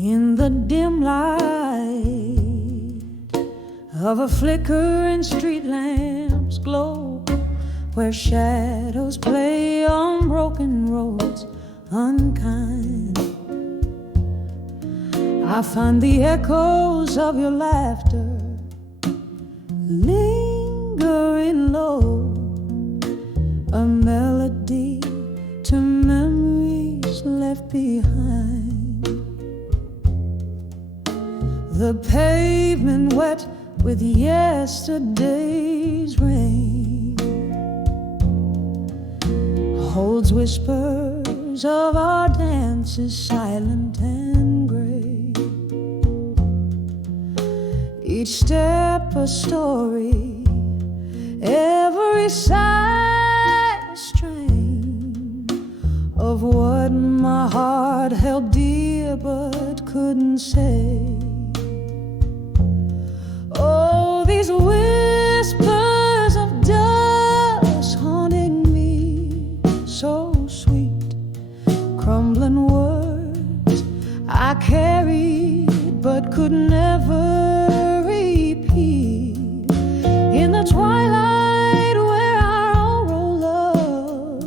In the dim light of a flickering street lamp's glow, where shadows play on broken roads unkind, I find the echoes of your laughter lingering low, a melody to memories left behind. The pavement wet with yesterday's rain holds whispers of our dances, silent and gray. Each step a story, every sigh a strain of what my heart held dear but couldn't say. Oh, these whispers of dust haunting me, so sweet, crumbling words I carried but could never repeat. In the twilight where our old love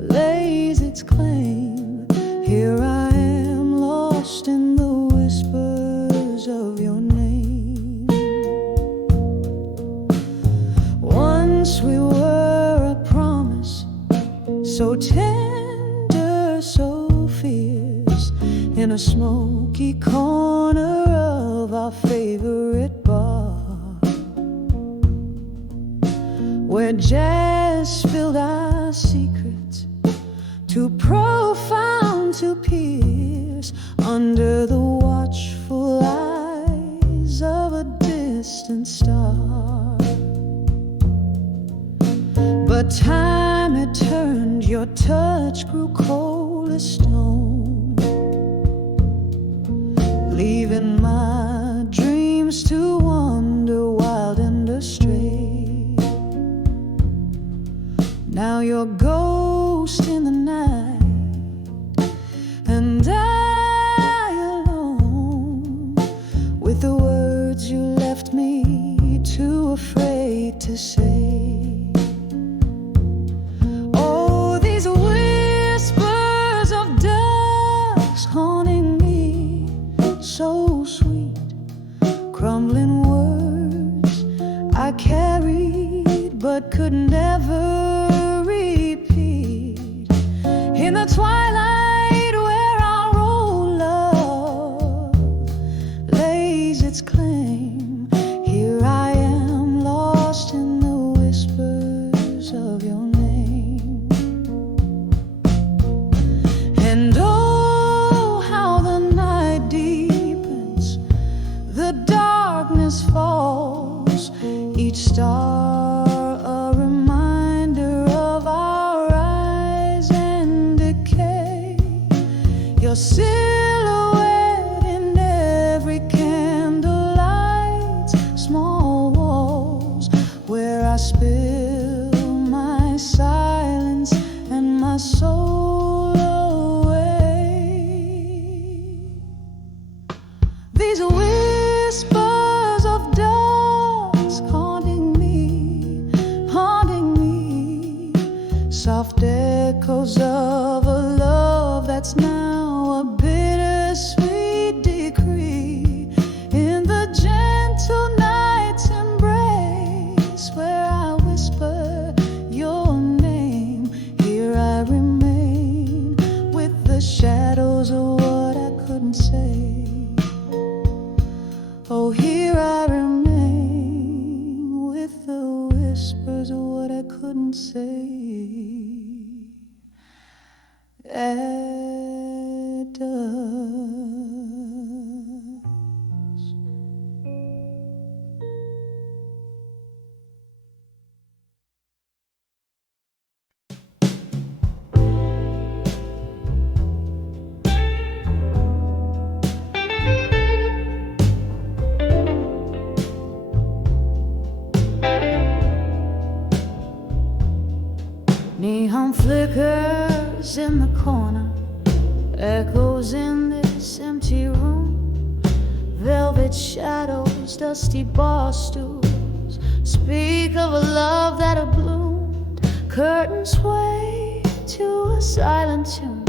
lays its claim, here I am lost in the whispers of your name. Once we were a promise, so tender, so fierce, in a smoky corner of our favorite bar, where jazz filled our secrets, too profound to pierce under the watchful eyes of a distant star. But time had turned, your touch grew cold as stone, leaving my dreams to wander wild and astray. Now you're ghost in the night, and I alone, with the words you left me too afraid to say. So sweet, crumbling words I carried but could never repeat. In the twilight where our old love lays its claim, here I am lost in the whispers of your name. And oh, how the night deepens, the darkness falls, each star a reminder of our rise and decay. Your silhouette in every candlelight's small walls, where I spill my silence and my soul away. These whispers of dusk haunting me, soft echoes of a love that's now a bittersweet decree. In the gentle night's embrace, where I whisper your name, here I remain with the shadows of what I couldn't say. Oh, here I remain with the whispers of what I couldn't say. in the corner, echoes in this empty room, velvet shadows, dusty bar stools, speak of a love that had bloomed, curtains sway to a silent tune,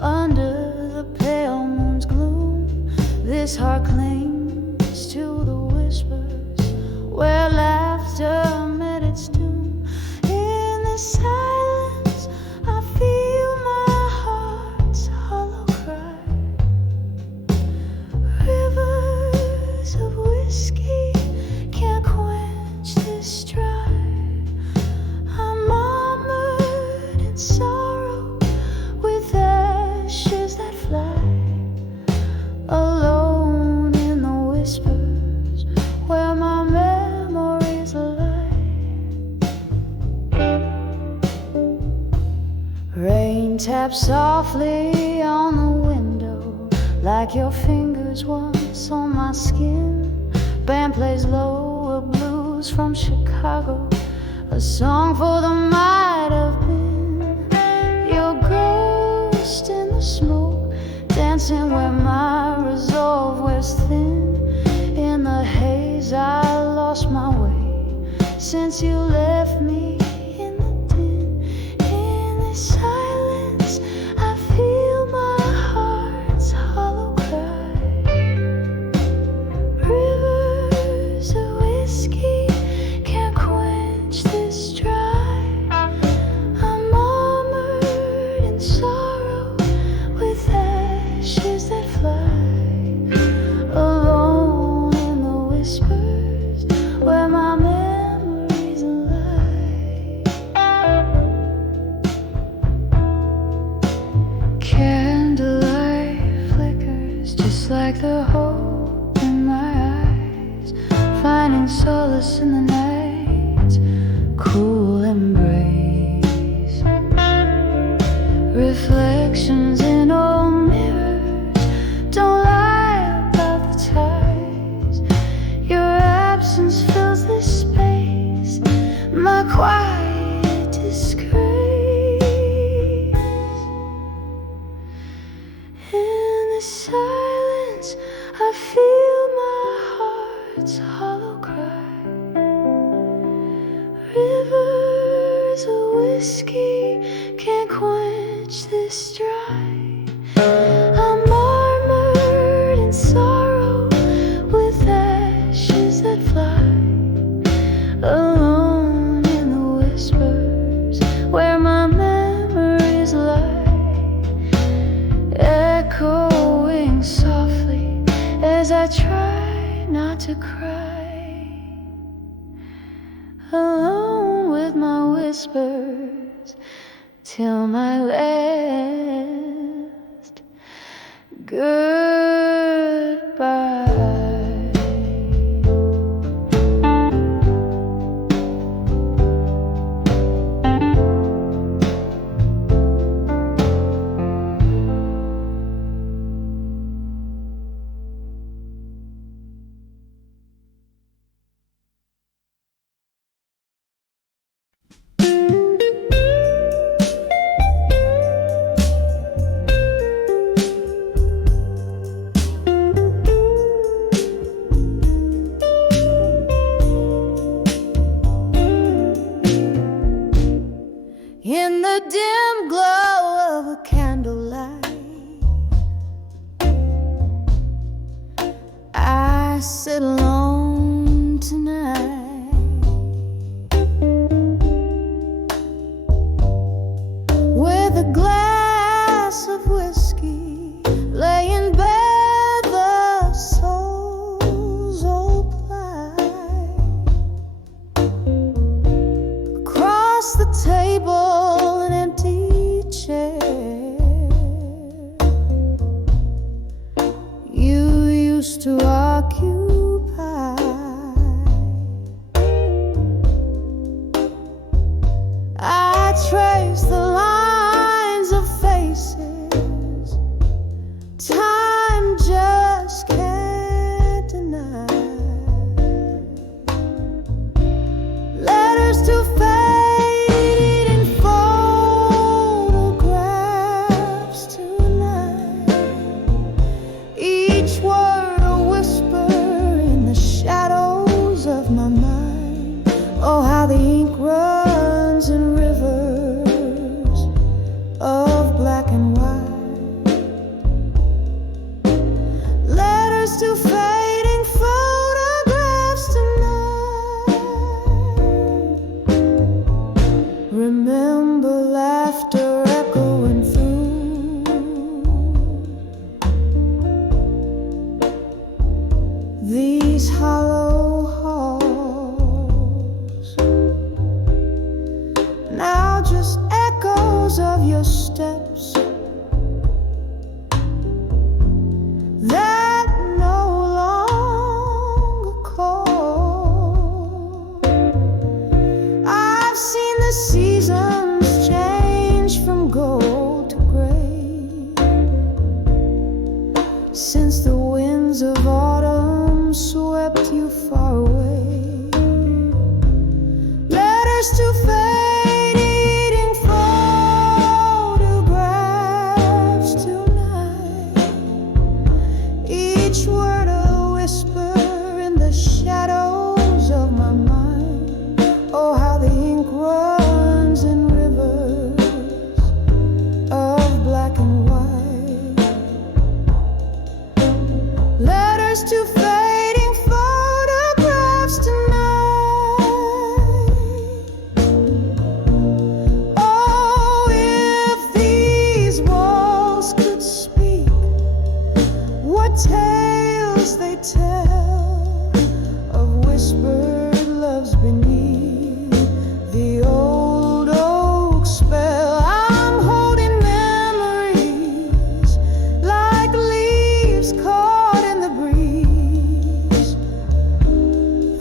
under the pale moon's gloom, this heart clings to the whispers where laughter met its doom. In this silence I feel my heart's hollow cry. Rivers of whiskey can't quench this dry. I'm armored in sorrow with ashes that fly, alone in the whispers where my memories lie. Rain taps softly on the window, like your fingers once on my skin. Band plays low, a blues from Chicago, a song for the might have been. Your ghost in the smoke, dancing where my resolve wears thin. In the haze I lost my way since you left me in the din. In this silence I feel my heart's hollow cry. Rivers of whiskey can't quench this dry. I'm armored in sorrow with ashes that fly, alone in the whispers where my memories lie. Candlelight flickers just like the hope in my eyes, finding solace in the night's cool embrace. Reflections in old mirrors don't lie about the ties. Your absence fills this space, my quiet disgrace. In the silence I feel my heart's hollow cry. Rivers of whiskey can't quench this dry. I'm armored in sorrow with ashes that fly, alone in the whispers where my memories lie, echoing softly as I try not to cry, alone with my whispers till my last goodbye. In the dim glow of a candlelight, I sit alone tonight, with a glass of whiskey, laying bare the soul's old plight. Across the table, an empty chair. You used to occupy. I trace the lines of faces time just can't deny. Letters to faded in photographs. Letters to fading photographs tonight. Remember laughter echoing through these hollow halls. Now just echoes of your steps that no longer call. I've seen the seasons change from gold to gray since the winds of autumn swept you far away. Letters to fading photographs tonight. Each word a whisper in the shadows of my mind. Oh, how the ink runs in rivers of black and white. Letters to fading photographs tonight. Oh, if these walls could speak, what tales they tell of whispered loves beneath the old oak spell. I'm holding memories like leaves caught in the breeze,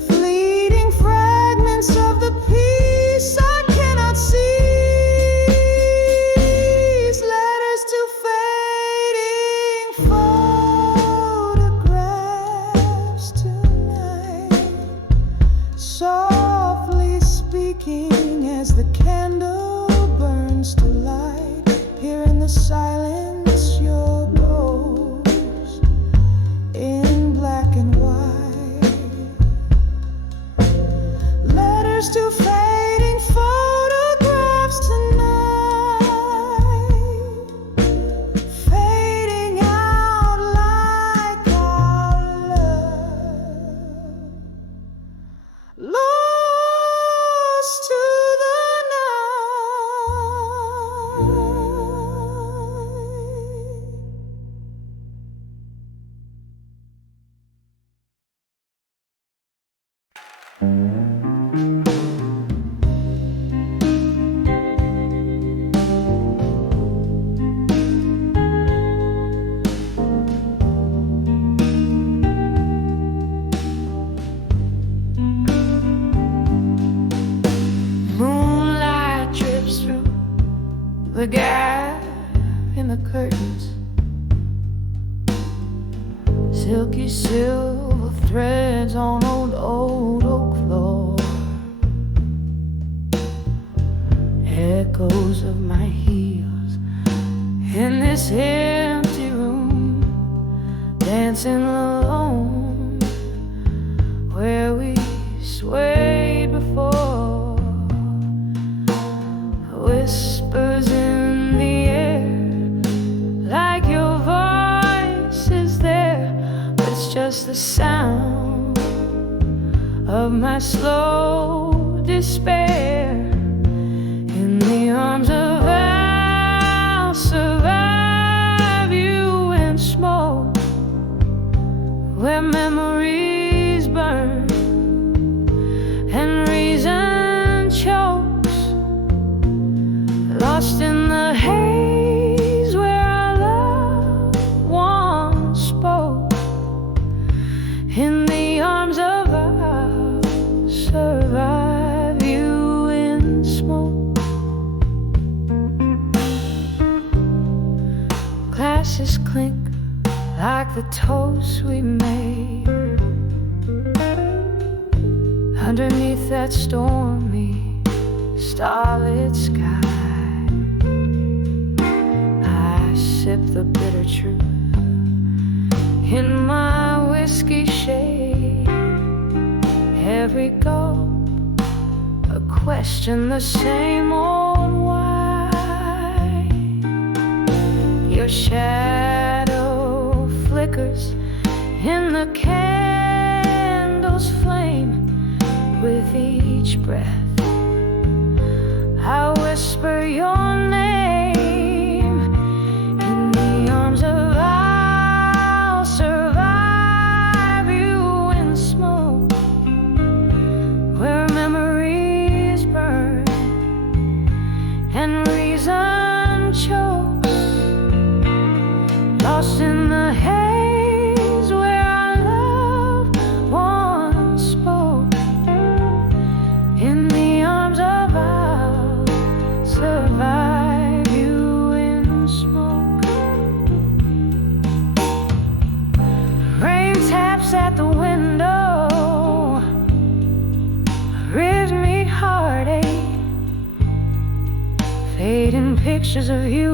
fleeting fragments of the peace I cannot seize. Letters to fading photographs tonight, softly speaking as the candle burns to light. Here in the silence, your ghost in black and white. Letters to fading photographs tonight, fading out like our love, lost to the night. Moonlight drips through the gap in the curtains. Silky silver threads on old oak floor. Echoes of my heels in this empty room, dancing alone where we swayed before. Whispers in the air, like your voice is there, but it's just the sound of my slow despair. In the arms of I'll survive you and smoke, where memories burn and reason chokes, lost in the haze where our love once spoke. In the arms of I'll survive you in smoke. Glasses clink like the toast we made underneath that stormy starlit sky. I sip the bitter truth in my whiskey shade. Every gulp a question, the same old why. Your shadow flickers in the candle's flame. With each breath I whisper your name in the arms of I'll survive you in smoke, where memories burn and reason chokes, lost in the haze where our love once spoke. In the arms of I'll survive you in smoke. Rain taps at the window, rhythmic heartache, fading pictures of you.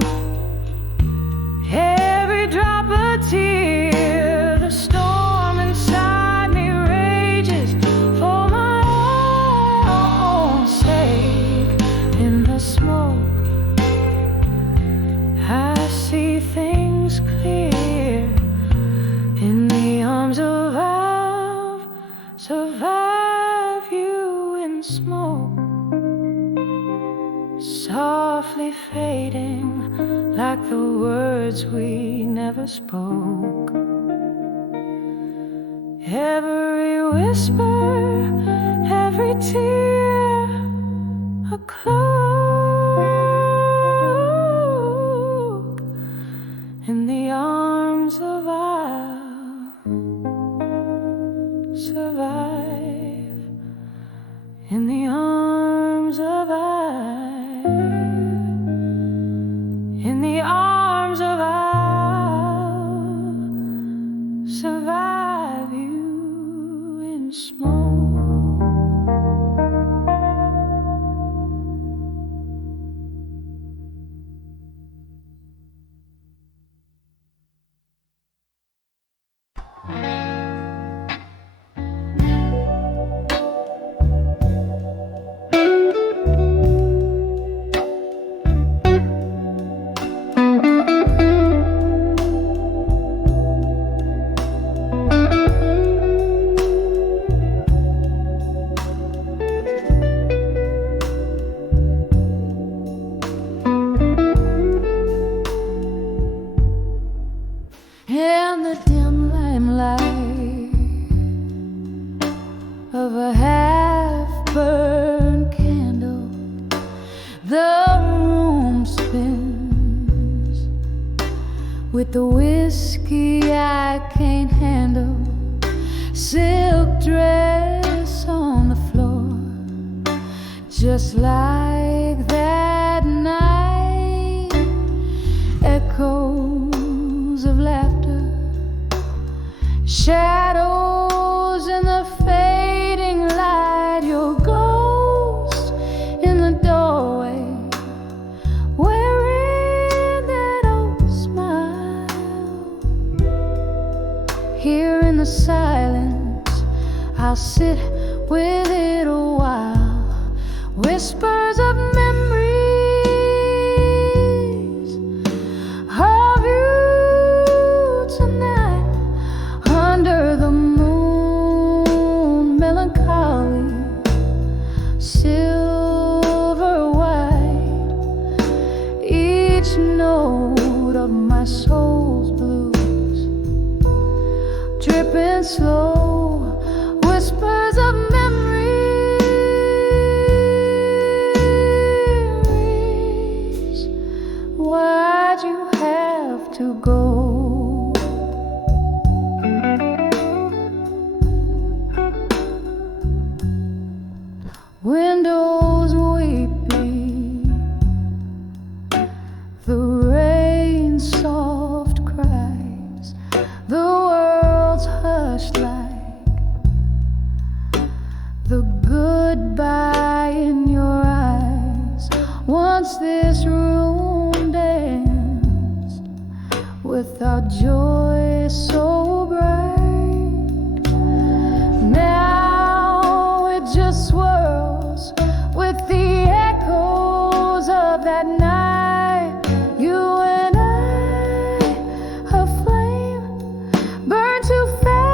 Every drop a tear, the storm inside me rages for my own sake. In the smoke I see things clear. In the arms of I'll survive you in smoke, softly fading like the words we never spoke. Every whisper, every tear, a cloak. In the arms of I'll survive. In the arms of in the arms of I'll survive you in smoke. In the dim limelight of a half-burned candle, the room spins with the whiskey I can't handle. Silk dress on the floor, just like that night. Echoes of laughter, shadows in the fading light. Your ghost in the doorway, wearing that old smile. Here in the silence I'll sit with it a while. Whispers of memories of you tonight, under the moon, melancholy, silver white. Each note of my soul's blues, dripping slow, whispers of memories. Why'd you have to go? Windows weeping, the rain soft cries, the world's hushed like the goodbye in your eyes. Once this room danced with our joy so bright. Now it just swirls with the echoes of that night. You and I, a flame burned too fast.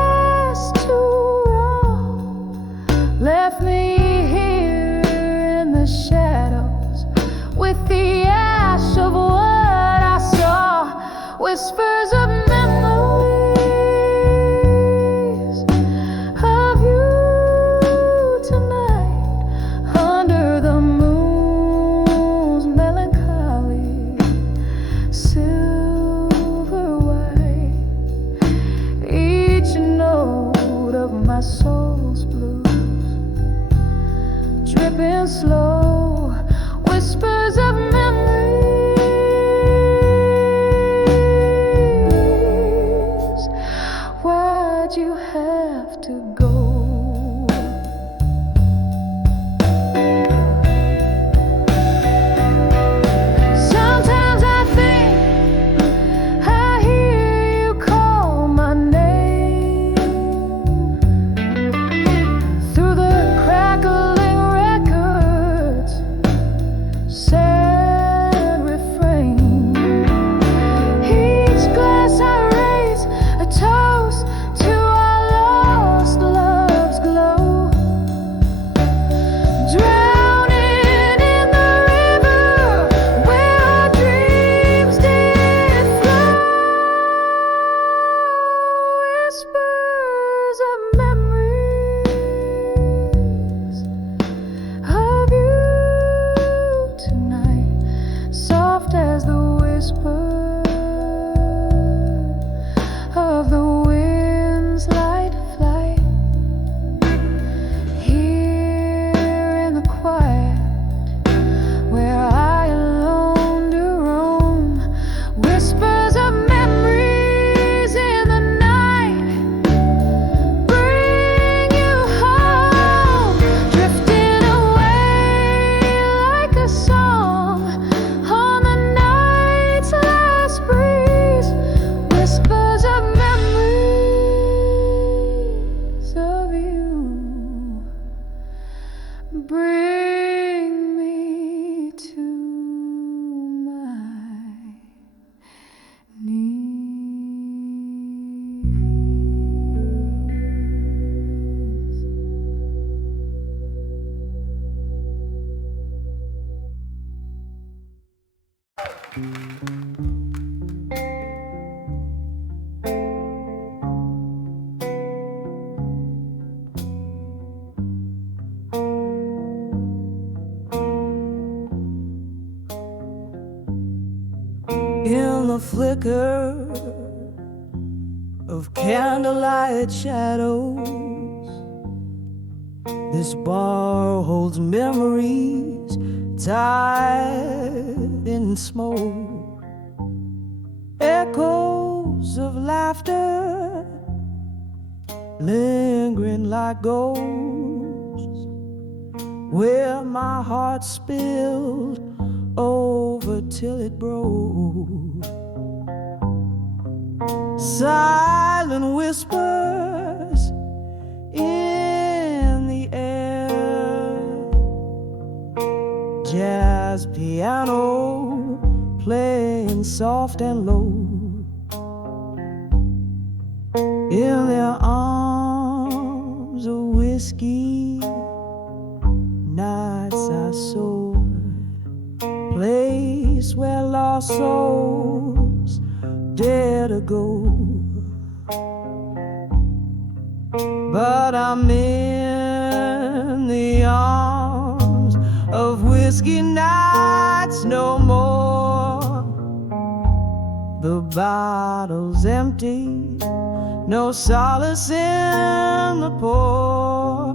each note of my soul's blues, dripping slow, whispers of memories. Why'd you have to go? In the flicker of candlelight shadows, this bar holds memories tied in smoke, echoes of laughter lingering like ghosts, where my heart spilled over till it broke. Silent whispers in the air, jazz piano playing soft and low. In their arms of whiskey, nights I soar, place where lost souls dare to go. But I'm in the arms of whiskey nights no more. The bottle's empty, no solace in the pour.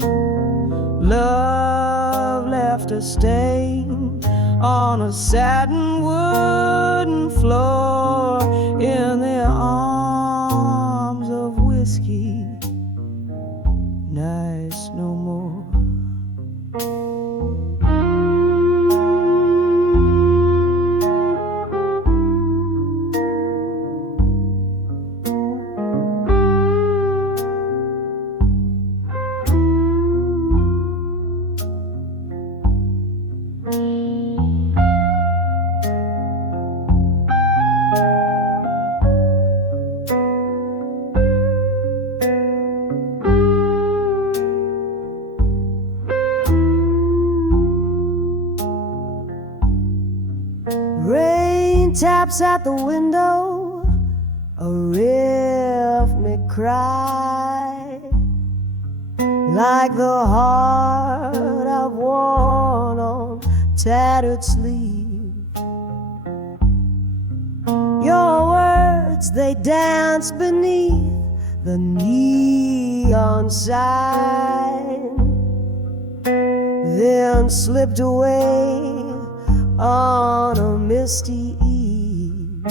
Love left a stain on a satin wooden floor. In their arms of whiskey, nights no more. Rain taps at the window, a rhythmic cry, like the heart I've worn on tattered sleeve. Your words, they dance beneath the needle neon sign, then slipped away on a misty eve.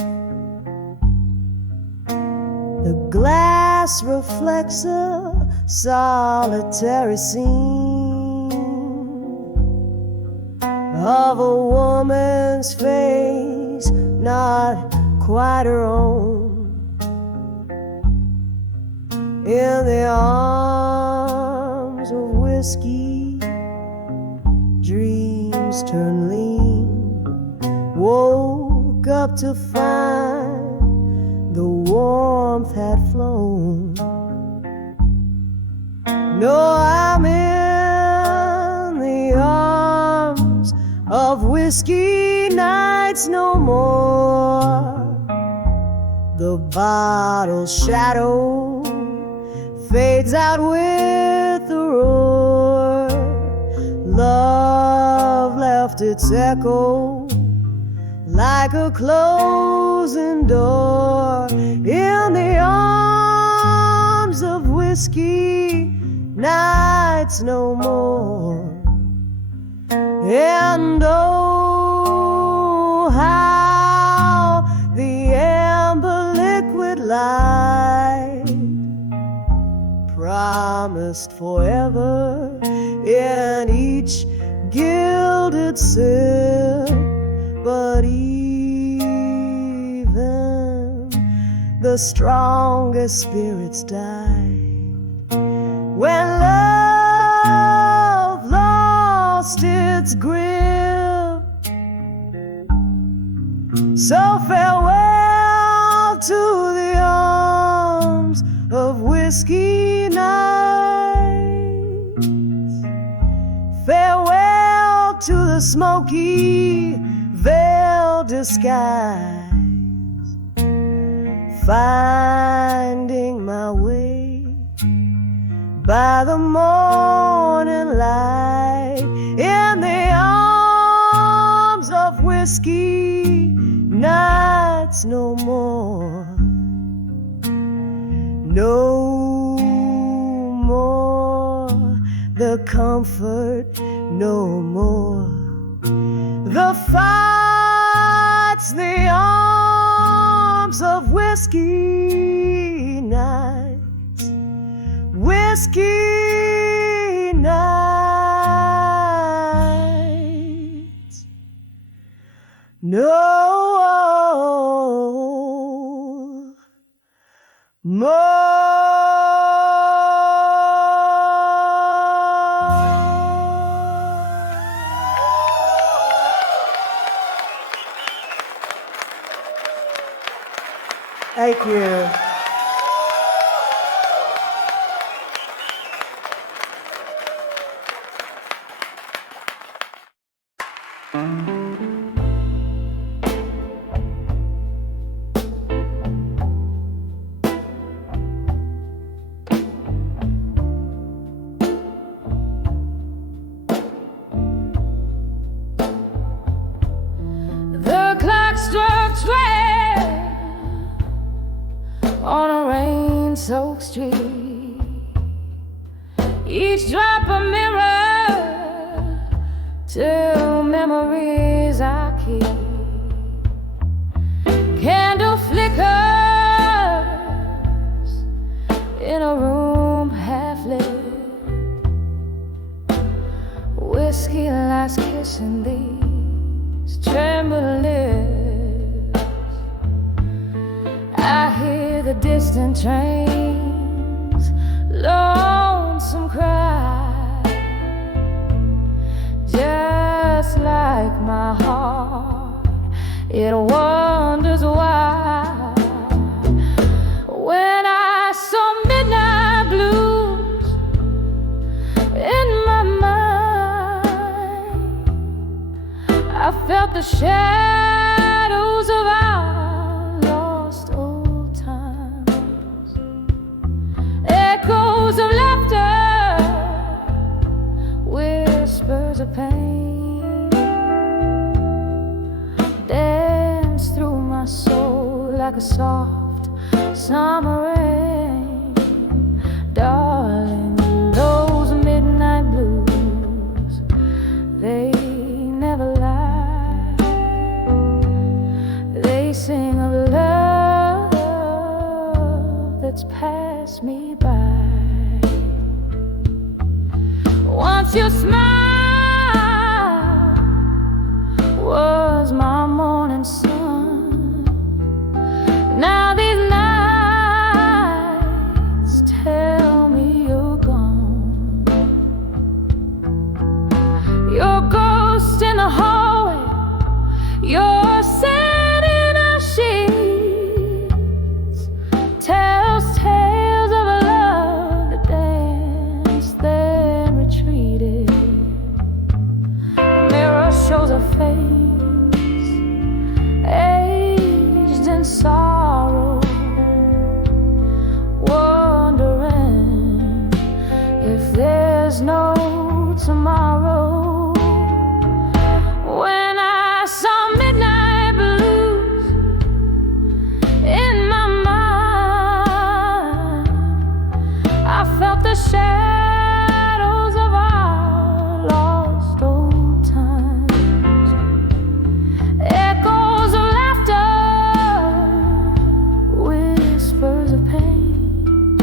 The glass reflects a solitary scene of a woman's face, not quite her own. In the arms of whiskey, dreams turn lean. Woke up to find the warmth had flown. No, I'm in the arms of whiskey nights no more. The bottle's shadow fades out with a roar. Love left its echo like a closing door. In the arms of whiskey, nights no more. And oh, how the amber liquid light promised forever in each gilded sip. But even the strongest spirits died when love lost its grip. So farewell to the arms of whiskey nights. Farewell to the smoky veiled disguise. Finding my way by the morning light in the arms of whiskey nights no more. No more the comfort, no more the fights, the arms of whiskey nights, whiskey nights. No more. Thank you. The clock struck 12 on a rain-soaked street. Each drop a mirror to memories I keep. Candle flickers in a room half lit. Whiskey lies kissing these trembling lips. I hear the distant trains, lonesome cry, just like my heart, it wonders why. When I saw midnight blues in my mind, I felt the shadows of our lost old times. Echoes of laughter, whispers of pain, dance through my soul like a soft summer rain. Darling, pass me by. Once your smile was my morning sun. Now these nights tell me you're gone. Your ghost in the hallway, your sand in our sheets, tells tales of a love that danced then retreated. The mirror shows a face aged in sorrow, wondering if there's no tomorrow. When I saw midnight blues in my mind, I felt the shadows of our lost old times, echoes of laughter, whispers of pain,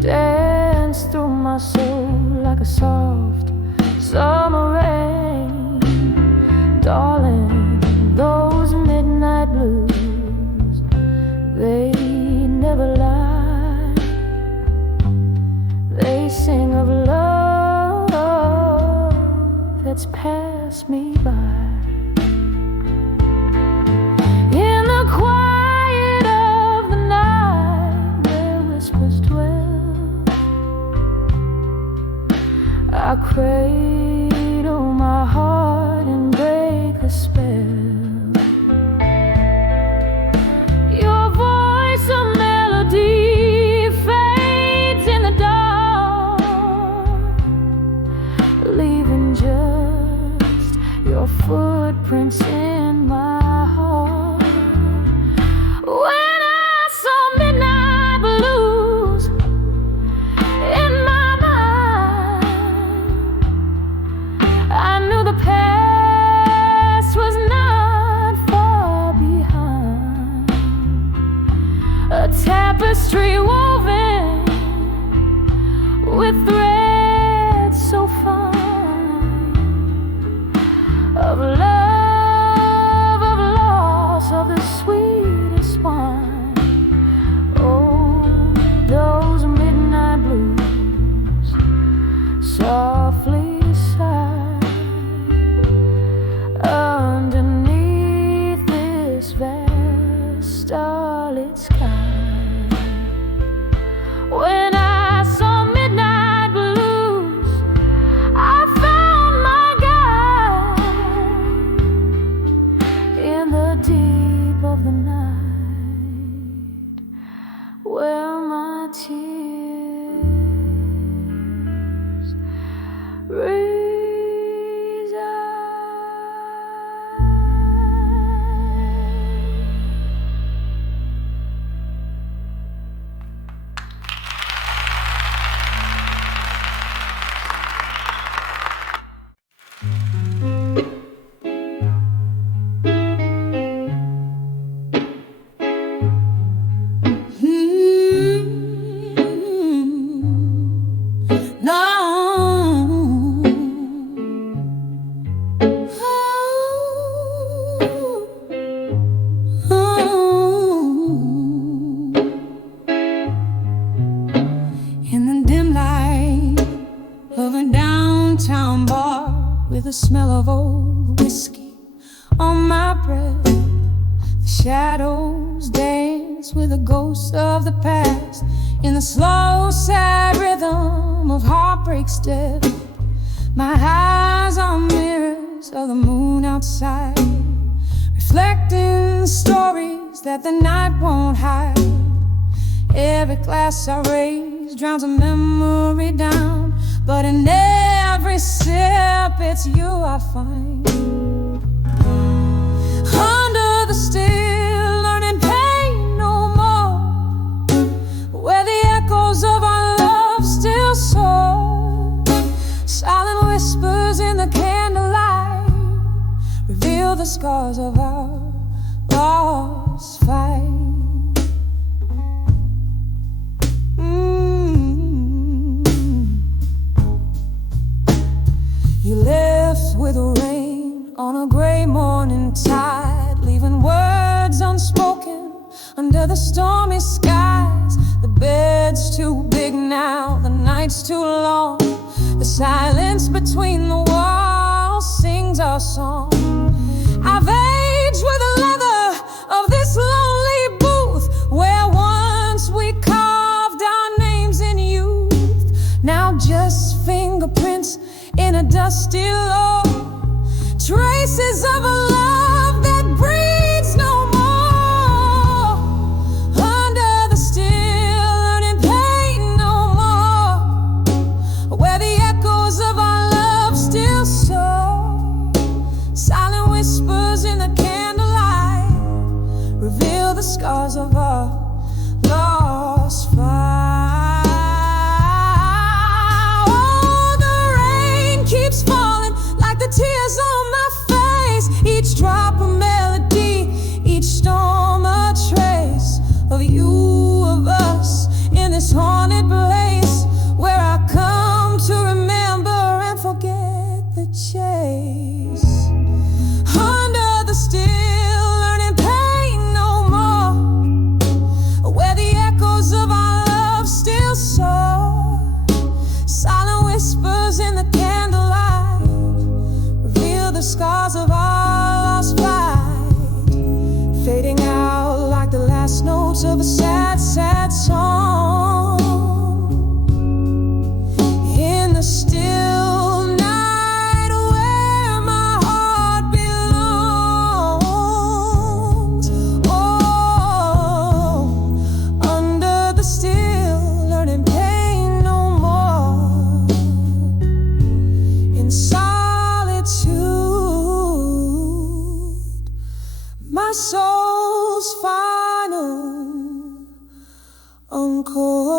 dance through my soul like a soft summer rain. Darling, those midnight blues, they never lie. They sing of love that's passed me by. In the quiet of the night where whispers dwell, I cradle my heart and break the spell. Your voice, a melody, fades in the dark, leaving just your footprints in my heart. When I saw midnight blues in my mind, I knew the past was not far behind. A tapestry woven with threads so fine, of love, of loss, of the sweetest wine. Oh, those midnight blues softly sigh underneath this vast starlit sky. When I saw midnight blues, I found my guide in the deep of the night, where my tears reside. In the dim light of a downtown bar, with the smell of old whiskey on my breath, the shadows dance with the ghosts of the past, in the slow, sad rhythm of heartbreak step. My eyes are mirrors of the moon outside, reflecting stories that the night won't hide. Every glass I raise drowns a memory down, but in every sip it's you I find. Under the still, learning pain no more, where the echoes of our love still soar. Silent whispers in the candlelight reveal the scars of our lost fight. voice between the walls sings our song. I've aged with the leather of this lonely booth where once we carved our names in youth. Now just fingerprints in a dusty low, traces of a love that breathes no more. Under the still learning pain no more, where the echoes of our love still soar. Silent whispers in the candlelight reveal the scars of our lost fire. Oh, the rain keeps falling like the tears on my face. Each drop a melody, each storm a trace of you, of us, in this haunted place where I come to remember and forget the chase. Under the still learning pain no more, where the echoes of our love still soar. Silent whispers in the candlelight reveal the scars of our lost fight, fading out like the last notes of a sad, sad song. In the still night where my heart belongs. Oh, under the still learning pain no more. In solitude, my soul's final encore.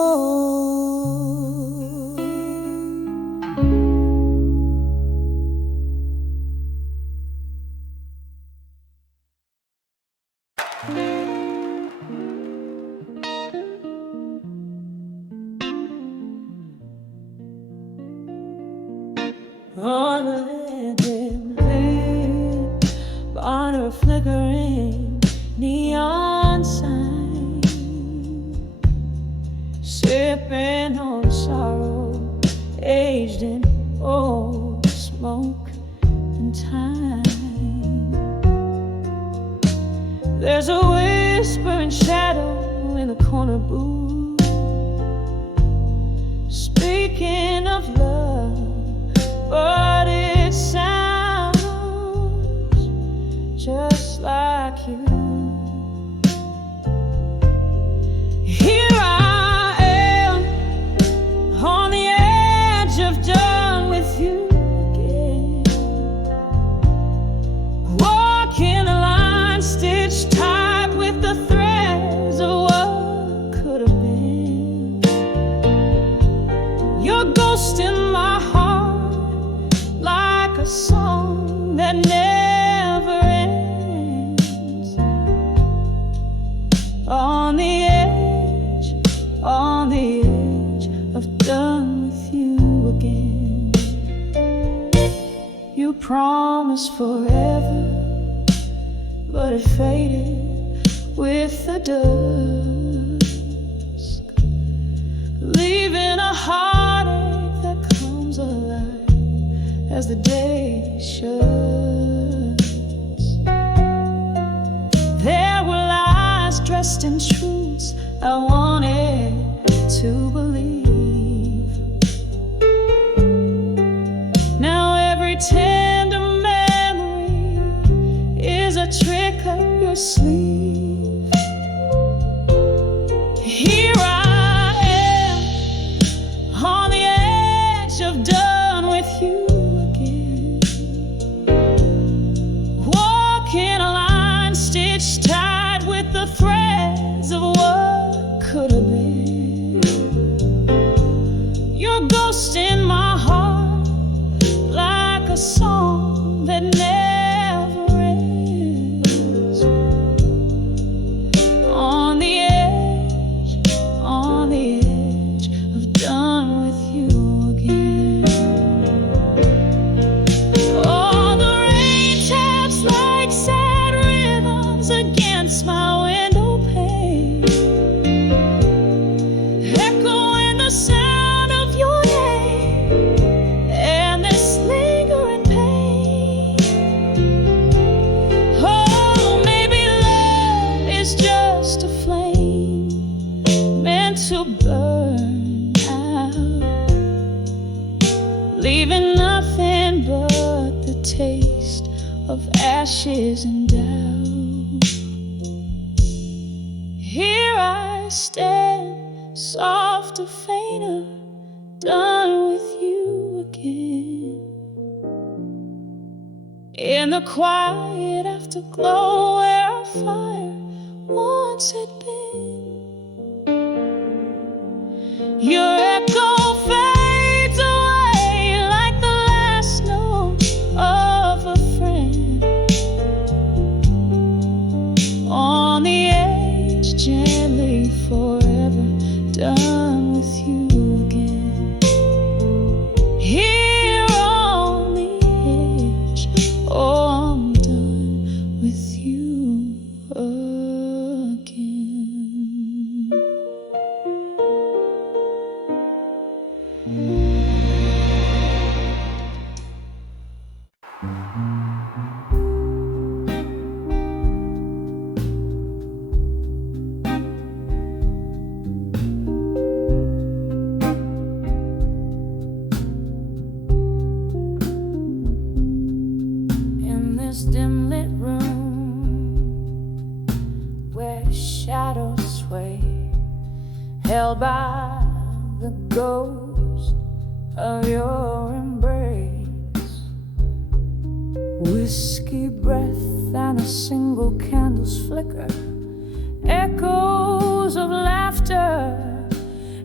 On the dim lit, on a flickering neon sign, sipping on sorrow, aged in old smoke and time. There's a whispering shadow in the corner booth, speaking of love, but it sounds just like you. Here I am on the edge of done with you again, walking a line stitched tight with the threads of what could have been. Your ghost in my heart, like a song that never ends. On the edge of done with you again. You promised forever, but it faded with the dusk, leaving a heartache that comes alive as the day shuts. There were lies dressed in truths I wanted to believe. Now every tender memory is a trick up your sleeve. Here I am on the edge of done with you again, walking a line stitched tight with the threads of what could have been. Your ghost in my heart, like a song that never ends. On the edge of done with you again. Oh, the rain taps like sad rhythms against my window pane, echoing the sound of your name, and this to burn out, leaving nothing but the taste of ashes and doubt. Here I stand, softer, fainter, done with you again. In the quiet afterglow where our fire once had been, your echo fades away like the last note of a friend. On the edge, gently, forever done with you again. Here on the edge, oh, I'm done with you again. In this dim lit room where shadows sway, held by the ghost of your embrace, whiskey breath and a single candle's flicker, echoes of laughter,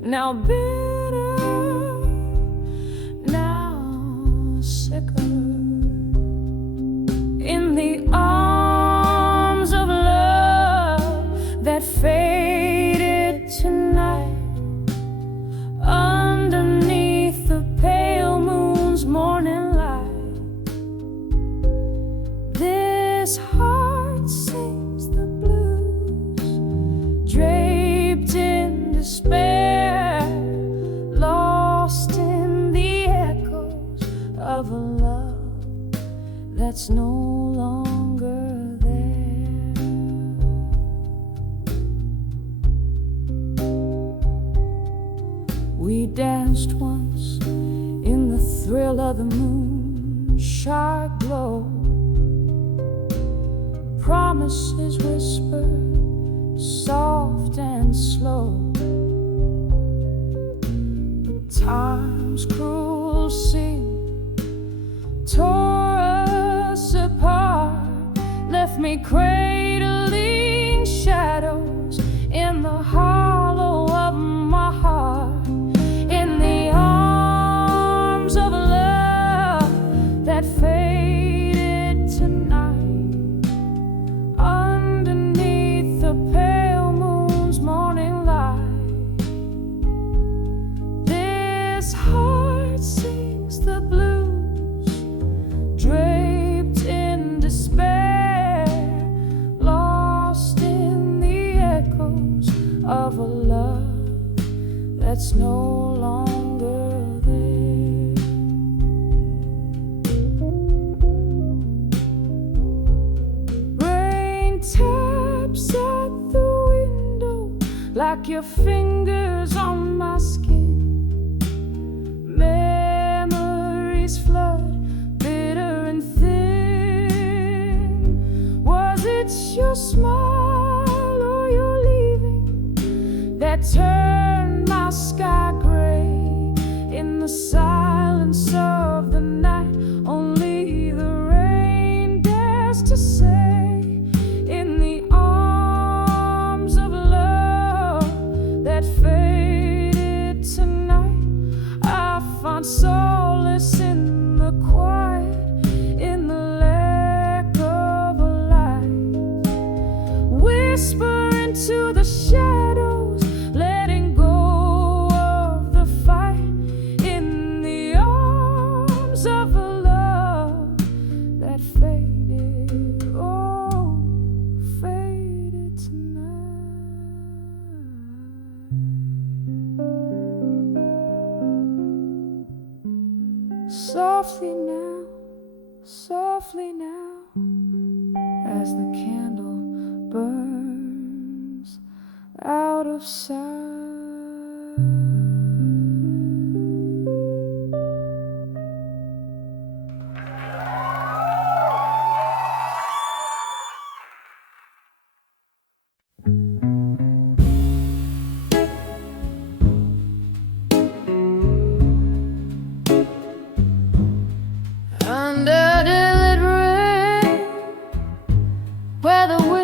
now bitter, now sicker. In the arms of love that faded tonight, underneath the pale moon's morning light, this heart sings the blues, draped in despair, lost in the echoes of a love that's no longer there. We danced once in the thrill of the moon, sharp glow, promises whispered, soft and slow. But time's cruel seam tore us apart, left me cradling shadows in the hollow of my heart. In the arms of love that faded tonight, underneath the pale moon's morning light, this heart sings the blues, draped in despair, lost in the echoes of a love that's no longer there. Rain taps at the window like your fingers on my skin. Memories flood, bitter and thin. Was it your smile or your leaving that turned my sky gray? In the silence of the night, only the rain dares to say. In the arms of love that faded tonight, I found solace in the quiet, in the lack of a light. Whisper into the shadows, letting go of the fight. In the arms of the love that faded, oh, faded tonight. Softly now, as the candle burns out of sight.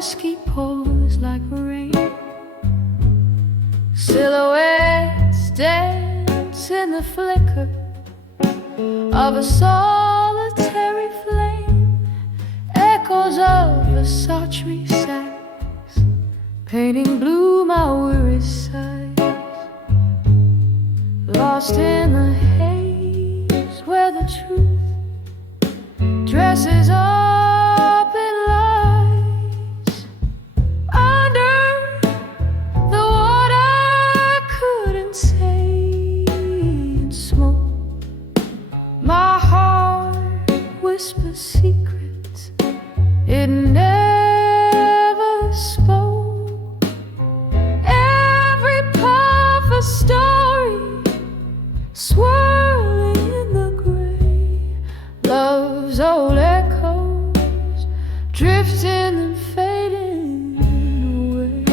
whiskey pours like rain. Silhouettes dance in the flicker of a solitary flame. Echoes of a sultry sax painting blue my weary sighs. Lost in the haze where the truth dresses up in lights. Under the water I couldn't say in smoke. My heart whispers secrets it never spoke. Every puff a story swirling in the gray. Love's old echoes drifting and fading away.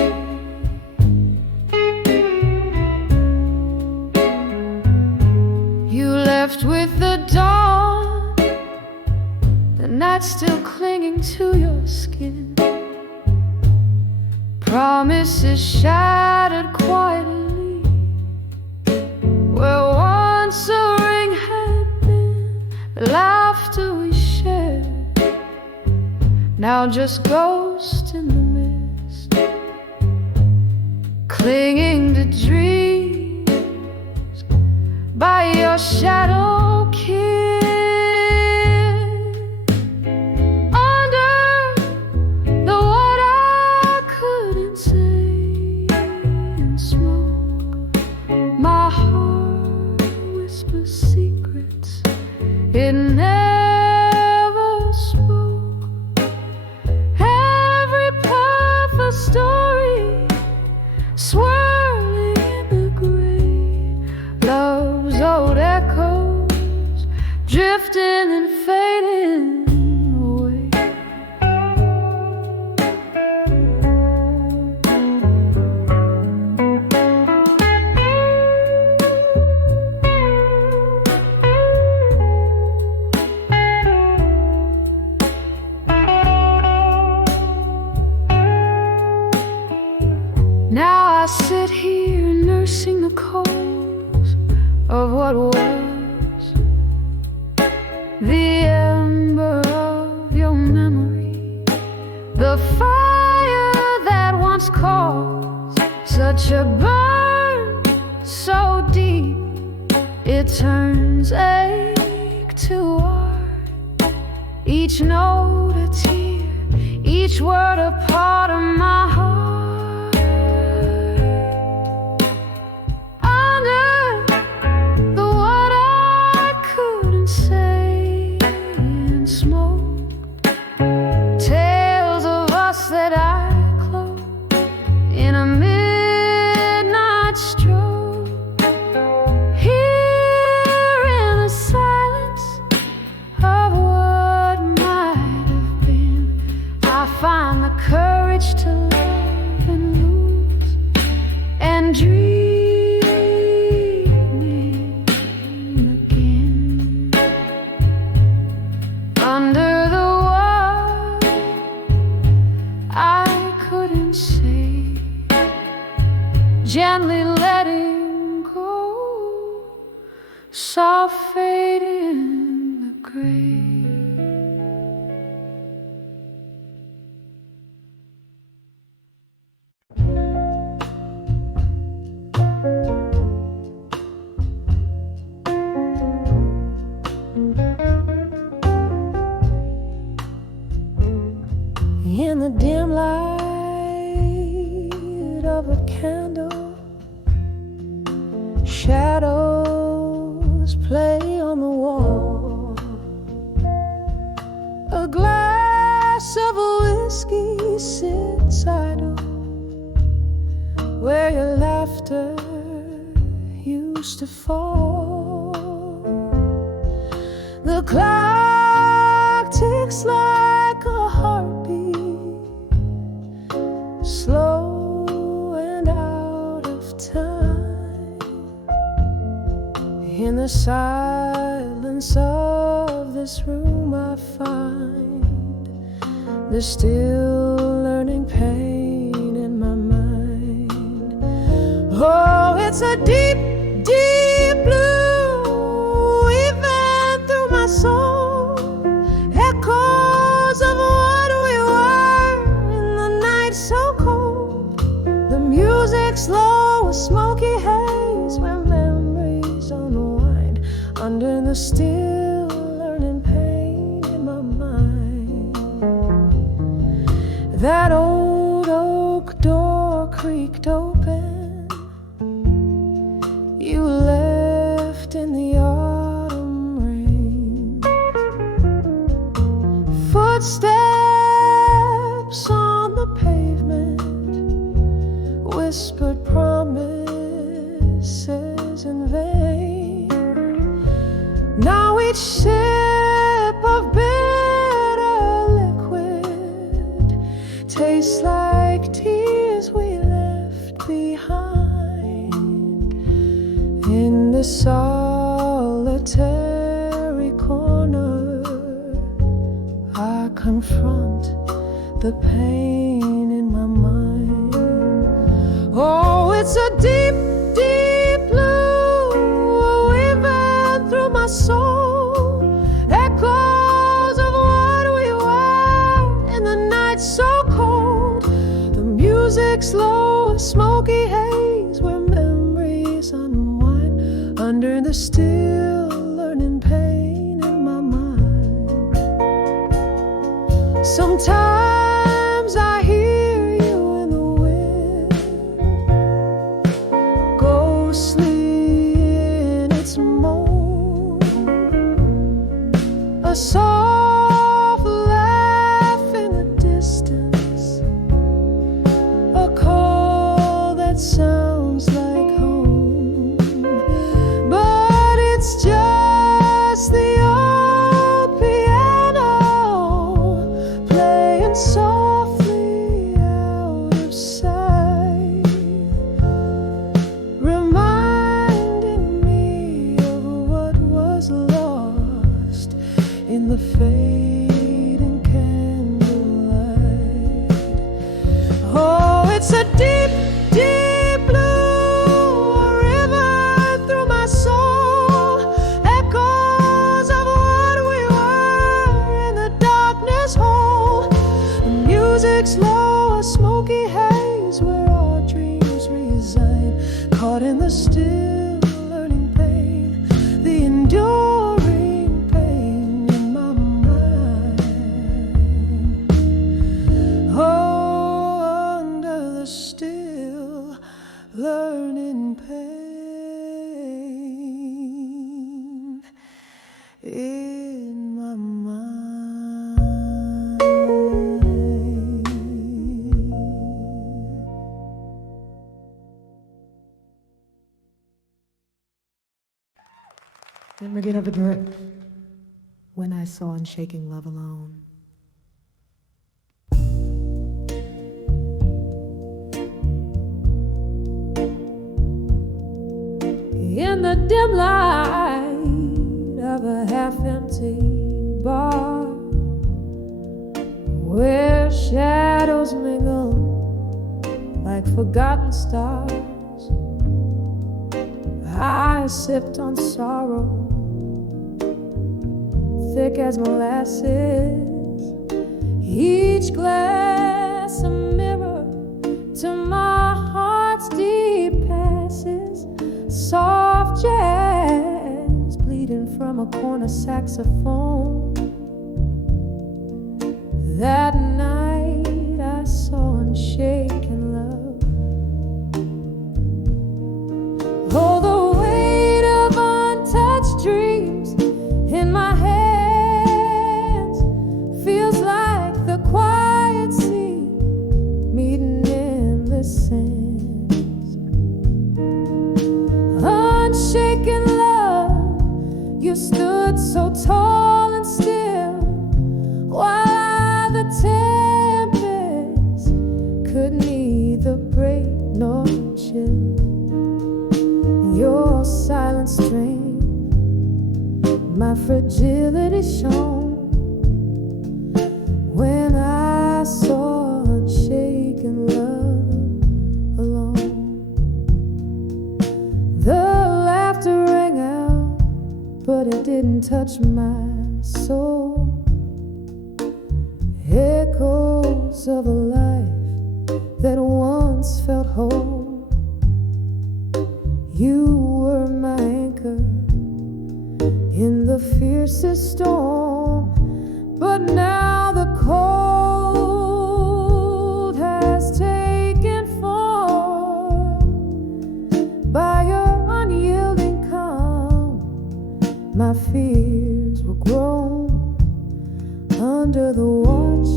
You left with the dawn, the night still clinging to your skin. Promises shattered quietly where once a ring had been. The laughter we shared now just ghosts in the mist, clinging to dreams by your shadow kiss. Under the water I couldn't say in smoke. My heart whispers secrets it never spoke. Every puff a story swirling in the gray. Love's old echoes drifting and fading away. Now I sit here nursing the coals of what was, the ember of your memory, the fire that once caused such a burn so deep it turns ache to art. Each note a tear, each word a part of my heart. That I close in a midnight stroll. Here in the silence of what might have been, I find the courage to love and lose and dream again. Under the I couldn't say, gently letting go, soft fade in the grave. In the dim light of a candle, shadows play on the wall. A glass of whiskey sits idle where your laughter used to fall. The clock ticks like a heartbeat, slow and out of time. In the silence of this room I find the still learning pain in my mind. Oh, it's a deep, deep blue, even through my soul. Echoes of what we were in the night so cold. The music slow, a smoky haze where memories unwind under the still learning pain in my mind. That old oak door creaked open. You left in the autumn rain. Footsteps on the pavement, whispered promises in vain. Now each sip of bitter liquid tastes like tears we left behind. In the solitary corner, I confront the pain in my mind. Oh, it's a deep, deep blue, even through my soul. Echoes of what we were in the night so cold. The music slow, a smoky haze where memories unwind under the still learning pain in my mind. Sometimes I hear you in the wind, ghostly in its moan. A soft laugh in the distance, a call that sounds like home. But it's just the old piano playing softly out of sight, reminding me of what was lost in the fading candlelight. Oh, it's a deep, deep blue, a river through my soul. Echoes of what we were in the darkness hold. The music slow, a smoky haze where our dreams resign, caught in the still learning pain, the enduring pain in my mind. Oh, under the still learning pain in my mind. Memory of a drip when I saw Unshaking Love alone. In the dim light of a half-empty bar, where shadows mingle like forgotten stars, I sipped on sorrow, thick as molasses, each glass a mirror to my heart's deep passes, soft jazz bleeding from a corner saxophone. That night I saw Unshaken Love. Oh, the weight of untouched dreams in my hands feels like the quiet sea meeting in the sands. unshaken love, you stood so tall and still, while the tempest could neither break nor chill. Your silent strength, my fragility shone when I saw unshaken love alone. The laughter rang out, but it didn't touch my soul. Echoes of a life that once felt whole. You were my anchor in the fiercest storm, but now the cold has taken form. By your unyielding calm, my fears were grown under the watch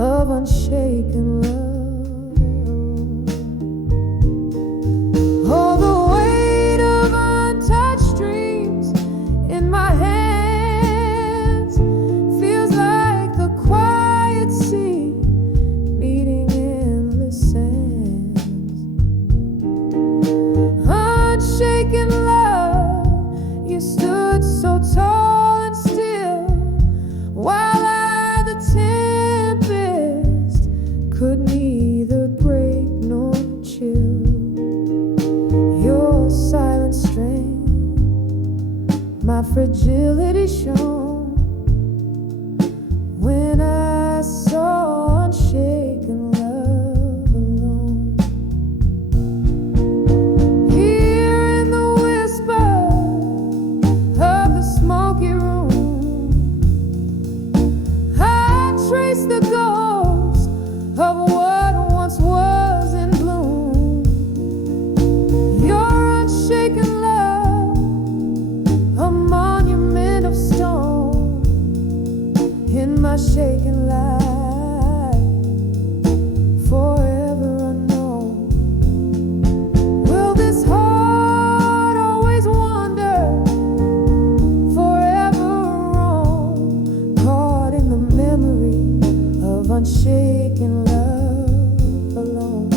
of unshaken love. Oh, the weight of untouched dreams in my hands feels like the quiet sea meeting endless sands. Unshaken love, you stood so tall and still, while I, the tempest, could neither break nor chill. Your silent strength, my fragility shone when I saw unshaken love alone. Here in the whisper of the smoky room, I trace the ghost of what once was in bloom. Your unshaken love, a monument of stone in my shaken life, forever unknown. Will this heart always wander, forever roam, caught in the memory of unshaken love alone?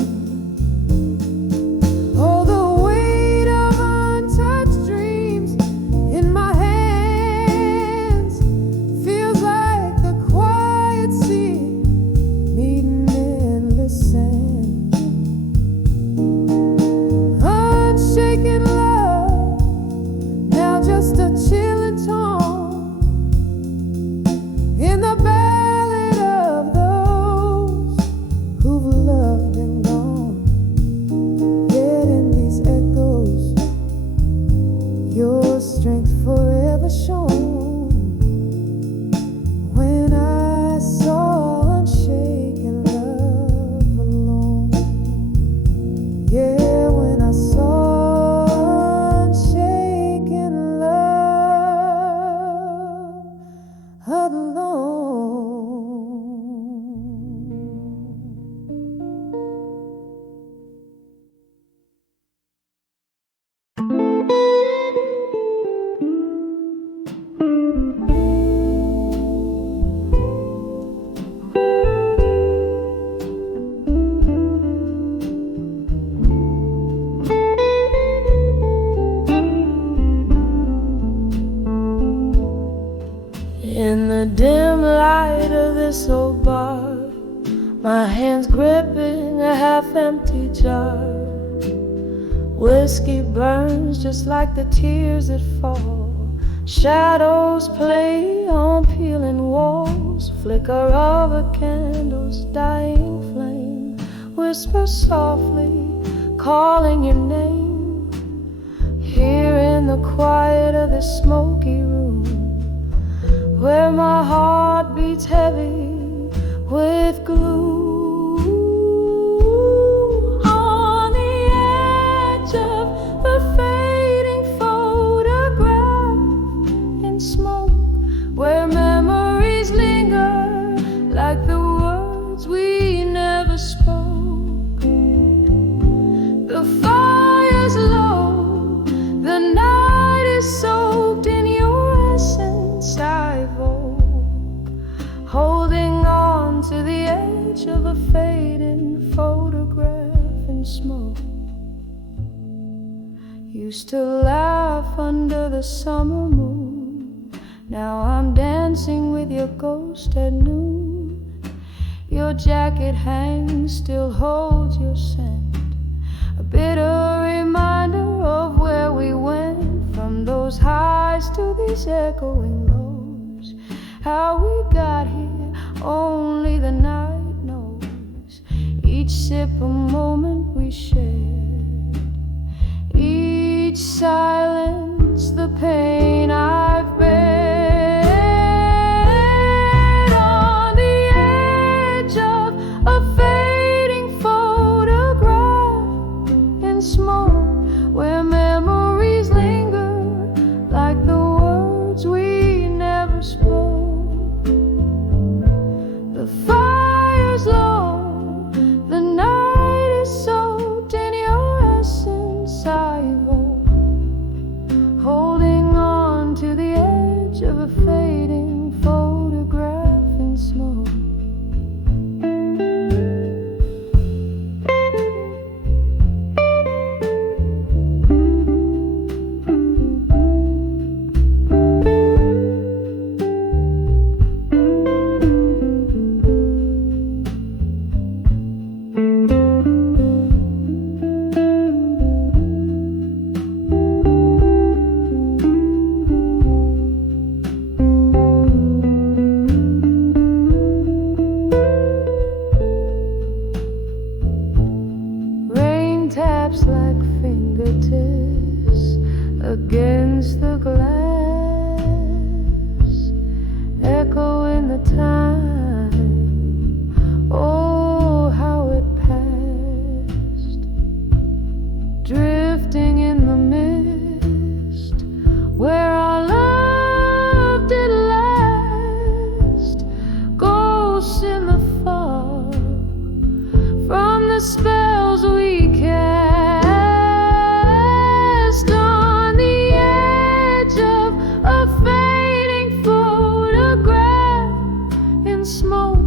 Oh, the weight of untouched dreams in my hands feels like the quiet sea meeting endless sands. Unshaken love, now just a chilling tone in the ballad of those who've loved and gone. Yet in these echoes, your strength forever shone when I saw unshaken love alone. Yeah, when I saw unshaken love alone. In the dim light of this old bar, my hands gripping a half-empty jar. Whiskey burns just like the tears that fall. Shadows play on peeling walls. Flicker of a candle's dying flame whispers softly, calling your name. Here in the quiet of this smoky room, where my heart beats heavy with glue. On the edge of a fading photograph in smoke, where memories linger like the words we never spoke. The fire's low, the Used to laugh under the summer moon. Now I'm dancing with your ghost at noon. Your jacket hangs, still holds your scent, a bitter reminder of where we went. From those highs to these echoing lows, how we got here, only the night knows. Each sip a moment we shared, each silence the pain I've bared. On the edge of a fading photograph in smoke, where memories linger like the words we never spoke. The fire's low, the night is soaked in your essence. I evoke, holding on to the edge of a fading photograph in smoke. Rain taps like fingertips against the glass, echoing the time. Oh, how it passed, drifting in the mist where our love did last. Ghosts in the fog from the spells we cast. On the edge of a fading photograph in smoke,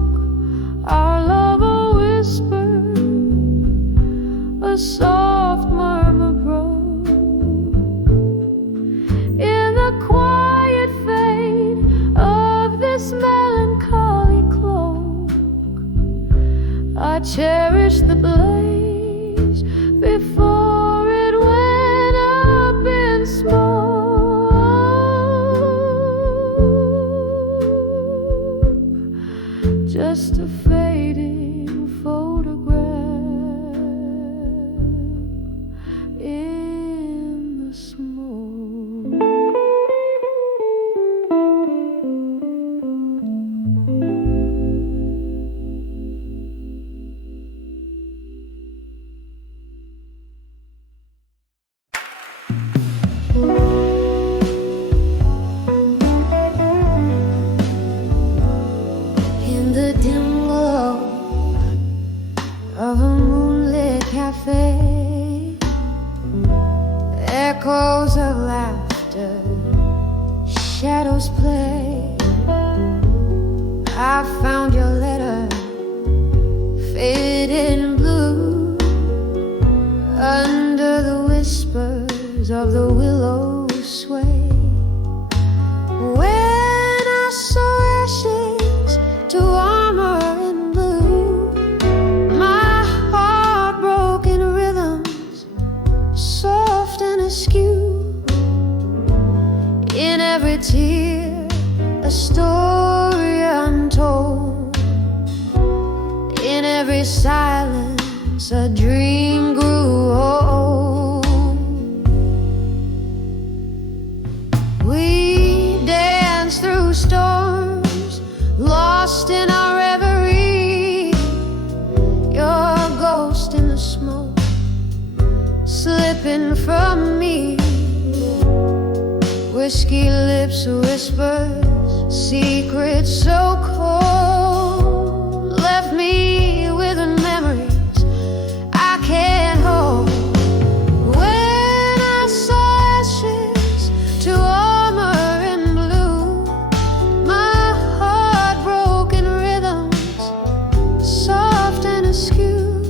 our love a whisper, a soft murmur broke. In the quiet fade of this melancholy cloak, I cherish the blaze before it went up in smoke. Just a fading photograph in the smoke. In the dim glow of a moonlit cafe, echoes of laughter, shadows play. I found your letter, faded in blue, under the whispers of the willows sway. When I saw ashes to armor in blue, my heart broke in rhythms, soft and askew. In every tear, a story untold. In every silence, a dream grew old. We danced through storms, lost in our reverie. Your ghost in the smoke, slipping from me. Whiskey lips whispers, secrets so cold, left me with memories I can't hold. When I saw ashes to armor in blue, my heart broke in rhythms, soft and askew.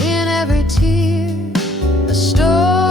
In every tear, a story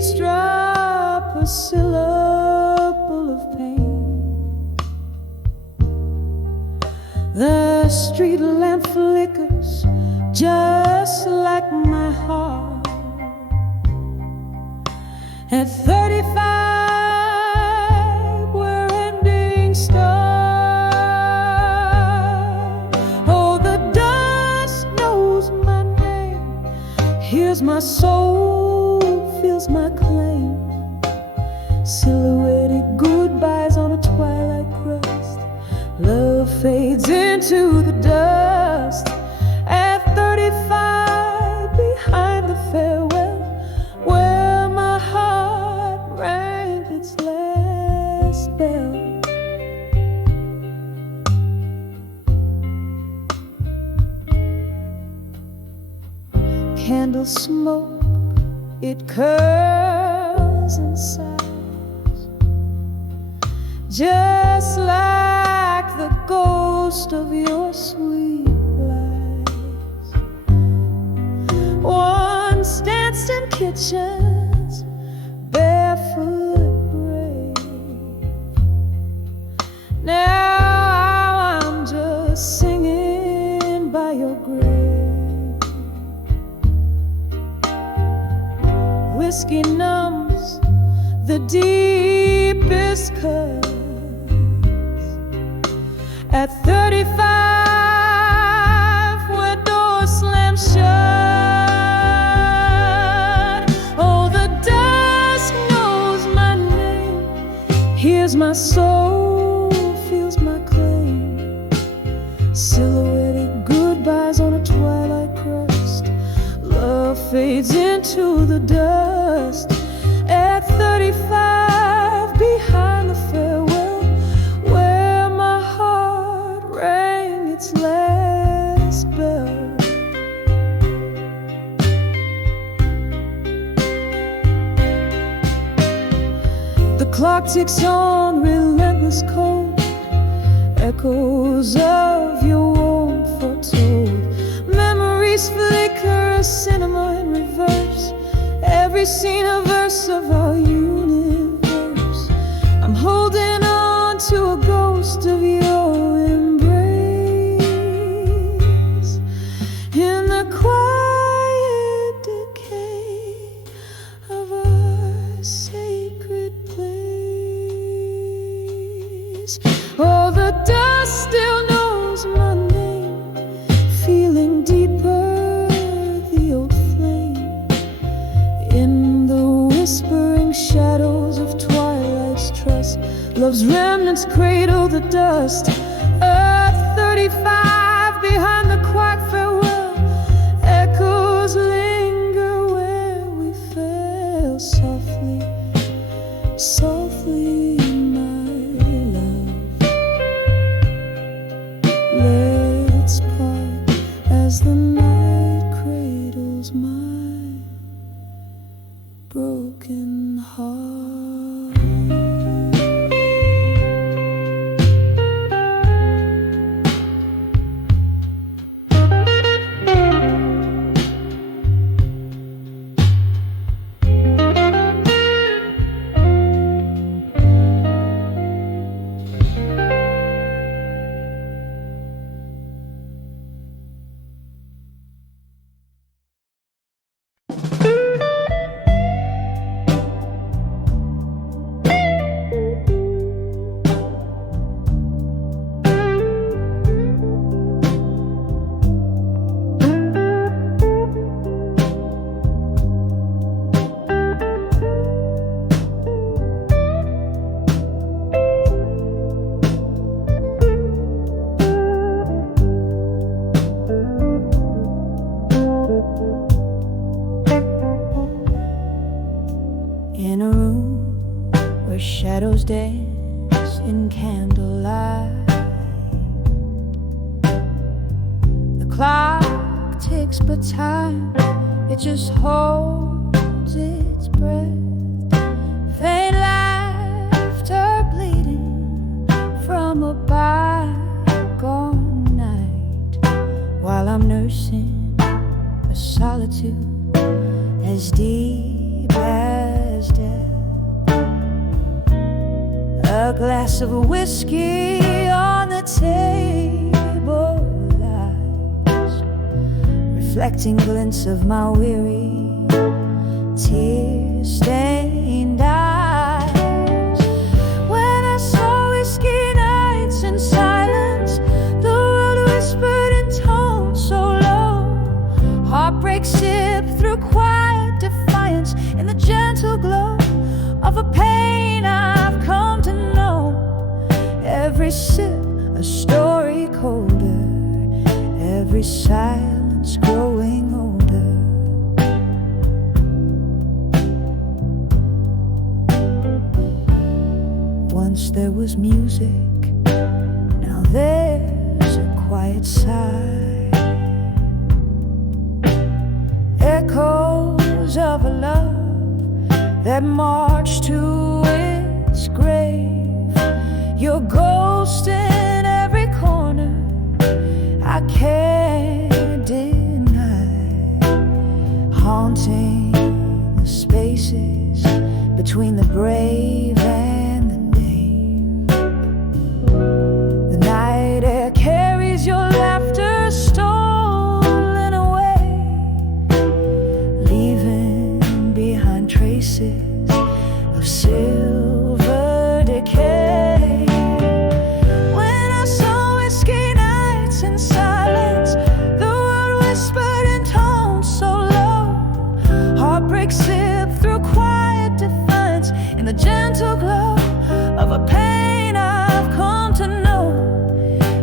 eavesdrop a syllable of pain. The street lamp flickers just like my heart. At 35, where endings start. Oh, the dust knows my name, hears my soul, feels my claim. Silhouetted goodbyes on a twilight crust. Love fades into the dust. At 35, behind the farewell, where my heart rang its last bell. Candle smoke, it curls and sighs, just like the ghost of your sweet lies. Once danced in kitchens, barefoot brave. Now I'm just singing by your grave. Whiskey numbs the deepest cuts. At 35, when doors slam shut. Oh, the dusk knows my name, hears my soul, feels my claim. Silhouetted goodbyes on a twilight crust. Love fades into the dust. At 35, behind the farewell, where my heart rang its last bell. The clock ticks on, relentless cold, echoes of your warmth foretold. Memories flicker, a cinema in reverse. Every scene a verse of our universe. I'm holding on to a ghost of your embrace. In the quiet decay of our sacred place. Oh, the dust still knows my name, feeling deeper the old flame. In the whispering shadows of twilight's trust, love's remnants cradle the dust. At 35, behind the quiet farewell, echoes linger where we fell. Softly, softly, my love, let's part as the night cradles my broken heart. In a room where shadows dance in candlelight, the clock ticks but time, it just holds its breath. Faint laughter bleeding from a bygone night, while I'm nursing a solitude as deep as glass of whiskey on the table lies, reflecting glints of my weary, tear-stained eyes. When I saw whiskey nights in silence, the world whispered in tones so low. Heartbreak sipped through quiet defiance in the gentle glow of a pain I've come to know. Every sip a story colder, every silence growing older. Once there was music, now there's a quiet sigh. Echoes of a love that marched to its grave. Your ghost in every corner, I can't deny, haunting the spaces between the brave and the name. The night air carries your laughter stolen away, leaving behind traces of silver decay. When I saw whiskey nights in silence, the world whispered in tones so low. Heartbreak sipped through quiet defiance in the gentle glow of a pain I've come to know.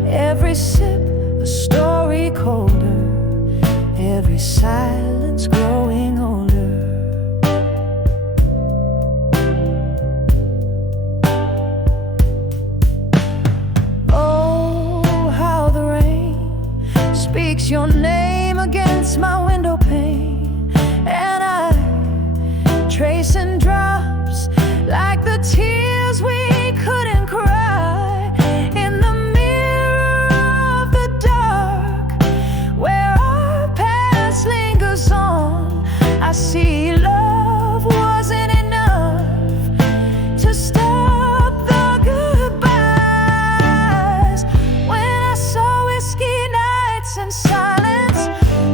Every sip a story colder, every silence growing older. Oh, how the rain speaks your name against my window pane, and I trace in drops like the tears we couldn't cry. In the mirror of the dark, where our past lingers on, I see love wasn't enough to stop the goodbyes. When I saw whiskey nights in silence,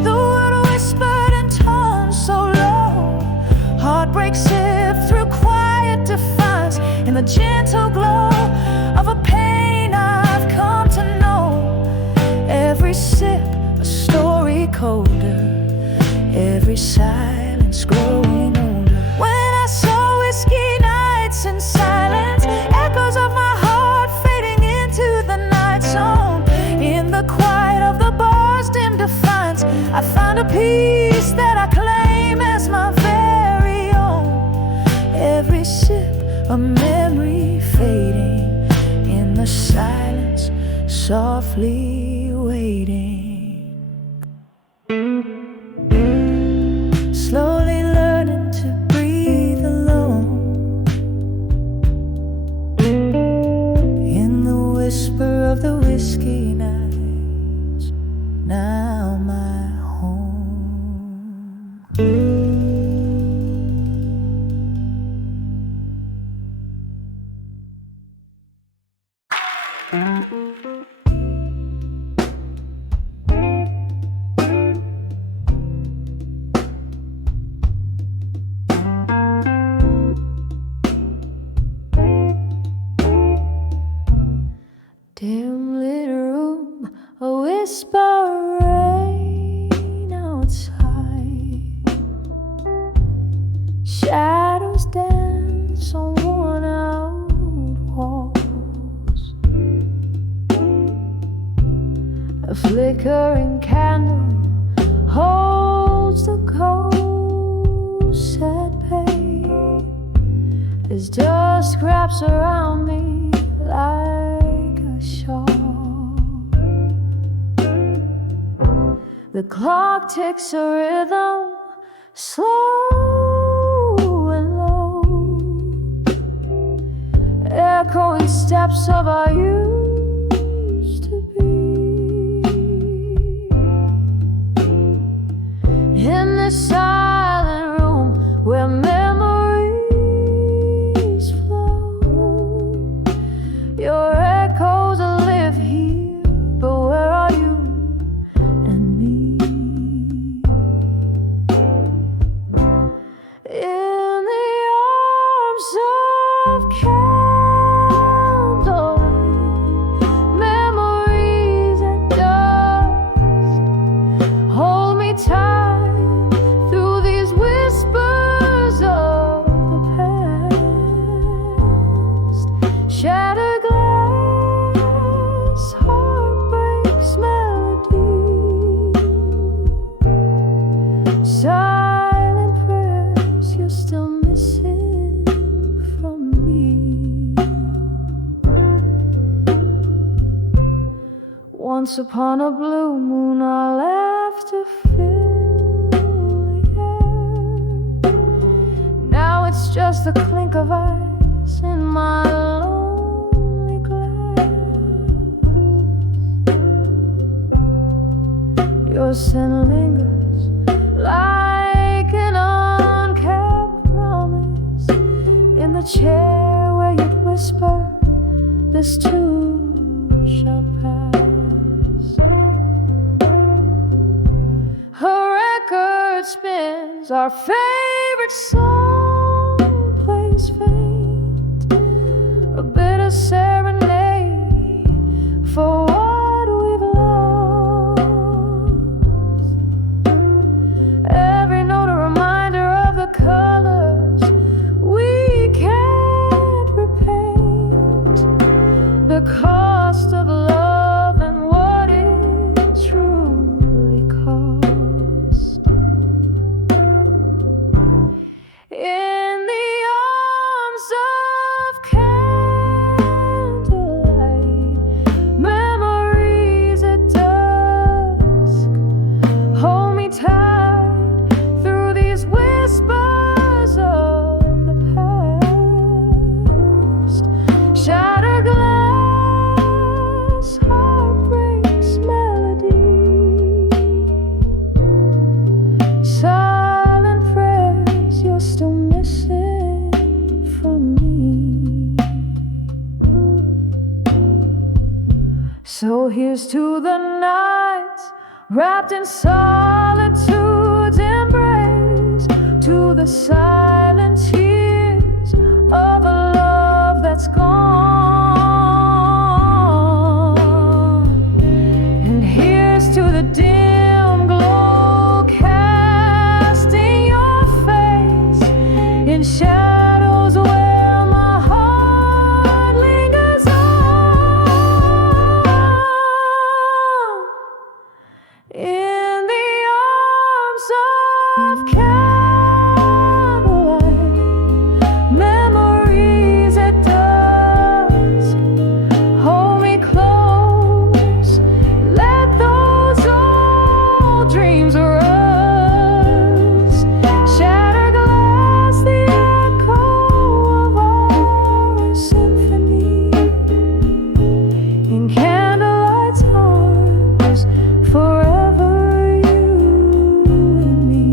the world whispered in tones so low. Heartbreak sipped through quiet defiance in the gentle glow of a pain I've come to know. Every sip a story colder, every silence growing older. When I saw whiskey nights in silence, echoes of my heart fading into the night zone. In the quiet of the bar's dim defiance, I found a peace that I claim as my very own. Every sip a memory fading in the silence, softly waiting. Slowly learning to breathe alone in the whisper of the whiskey nights, now my home. Dim lit room, a whisper rain outside. Shadows dance on worn out walls. A flickering candle holds the ghost at bay as dusk wraps around me like a shawl. The clock ticks a rhythm, slow and low, echoing steps of our used to be. In this silent room where memories flow, Once upon a blue moon, I left to fill the air. Now it's just the clink of ice in my lonely glass. Your scent lingers like an unkept promise in the chair where you'd whisper, this too shall pass. Her record spins, our favorite song plays faint, a bitter serenade for what we've lost. Every note a reminder of the colors we can't repaint, the cost of love and what it truly cost. In the arms of candlelight, memories at dusk, hold me tight through these whispers of the past. Shattered glass, heartbreak's melody, silent prayers you're still missing from me. So here's to the nights wrapped in solitude's embrace, to the silent tears of a love that's gone. And here's to the dim glow casting your face in shadows where my heart lingers on. In the arms of candlelight, memories at dusk, hold me close, let those old dreams rust. Shattered glass, the echo of our symphony, in candlelight's arms, forever you and me.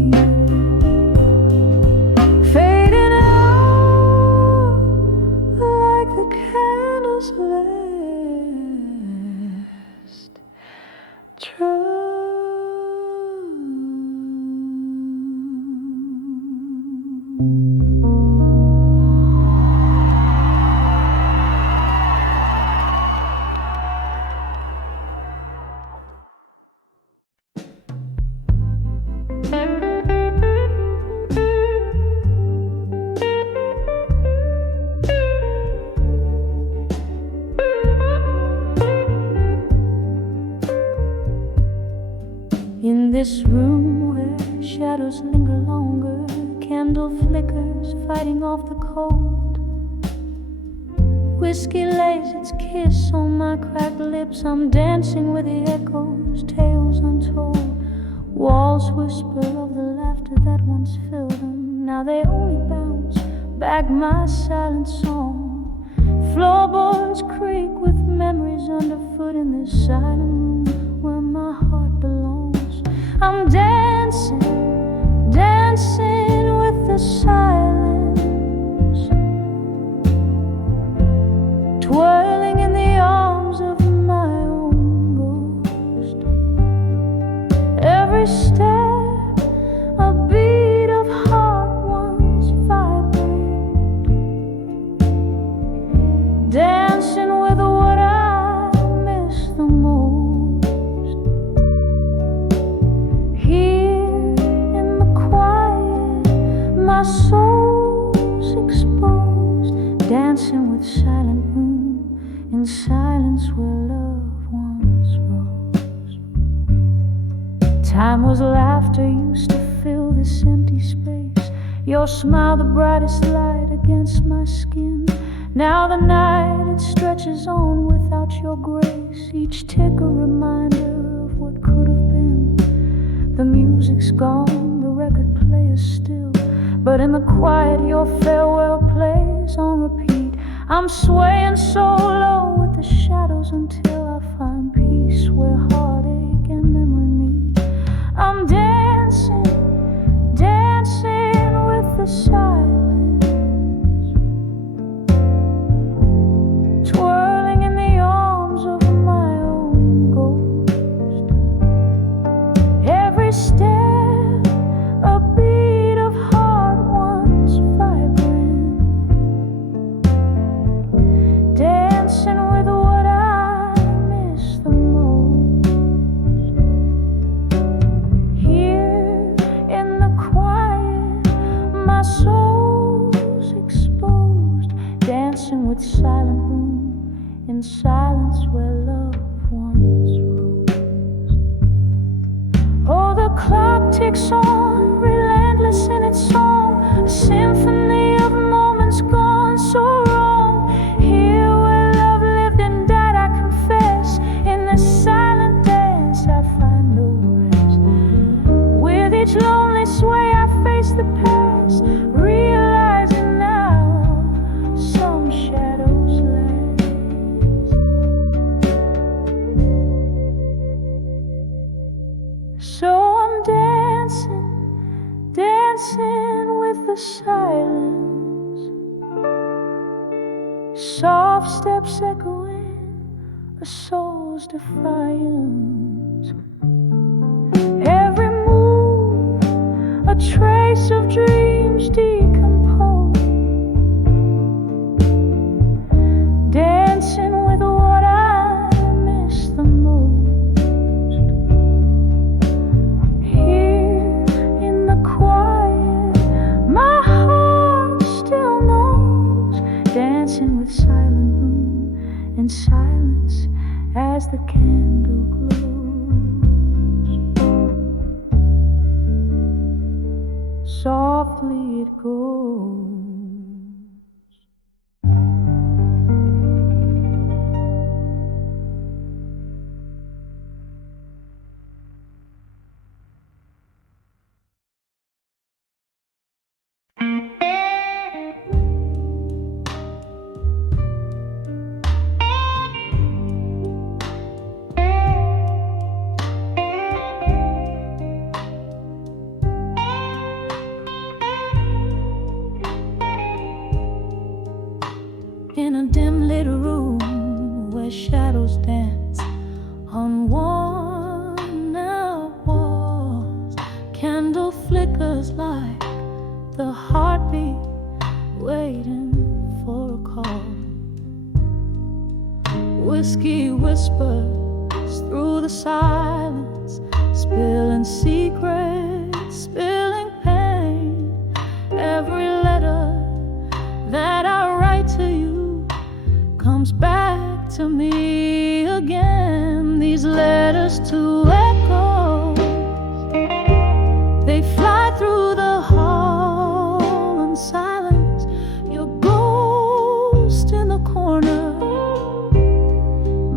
Fading out like the candle's last trust. In this room where shadows linger longer, candle flickers fighting off the cold. Whiskey lays its kiss on my cracked lips. I'm dancing with the echoes, tales untold. Walls whisper of the laughter that once filled them. Now they only bounce back my silent song. Floorboards creak with memories underfoot in this silent room where my heart belongs. I'm dancing, dancing with the silence, twirling in the arms of my own ghost. Every step, a beat of heart once vibrate, dancing with what I miss the most. My soul's exposed, dancing with silent room, in silence where love once rose. Time was laughter used to fill this empty space. Your smile the brightest light against my skin. Now the night it stretches on without your grace, each tick a reminder of what could have been. The music's gone, the record player's still, but in the quiet your farewell plays on repeat. I'm swaying so low with the shadows until I find peace where heartache and memory meet. I'm dancing, dancing with the silence, twirling in the arms of my own ghost. Every step a beat of heart once vibrant, dancing with what I miss the most. Here in the quiet my soul's exposed, dancing with silent room in silence where love once rose. Oh, the clock ticks on, relentless in its song, a symphony of moments gone so wrong. Here where love lived and died, I confess, in this silent dance I find no rest. With each lonely sway I face the past, realizing now some shadows last. So I'm dancing, dancing with the silence, soft steps echoing a soul's defiance. Every move a trace of dreams decomposed, dancing with what I miss the most. Here in the quiet my heart still knows, dancing with silent room and silence as the candle glows. Softly it goes. In a dim lit room where shadows dance on worn out walls, candle flickers like the heartbeat waiting for a call. Whiskey whispers through the silence, spilling secrets, spilling pain. Every letter that I write to you comes back to me again. These letters to echoes, they fly through the hall and silence. Your ghost in the corner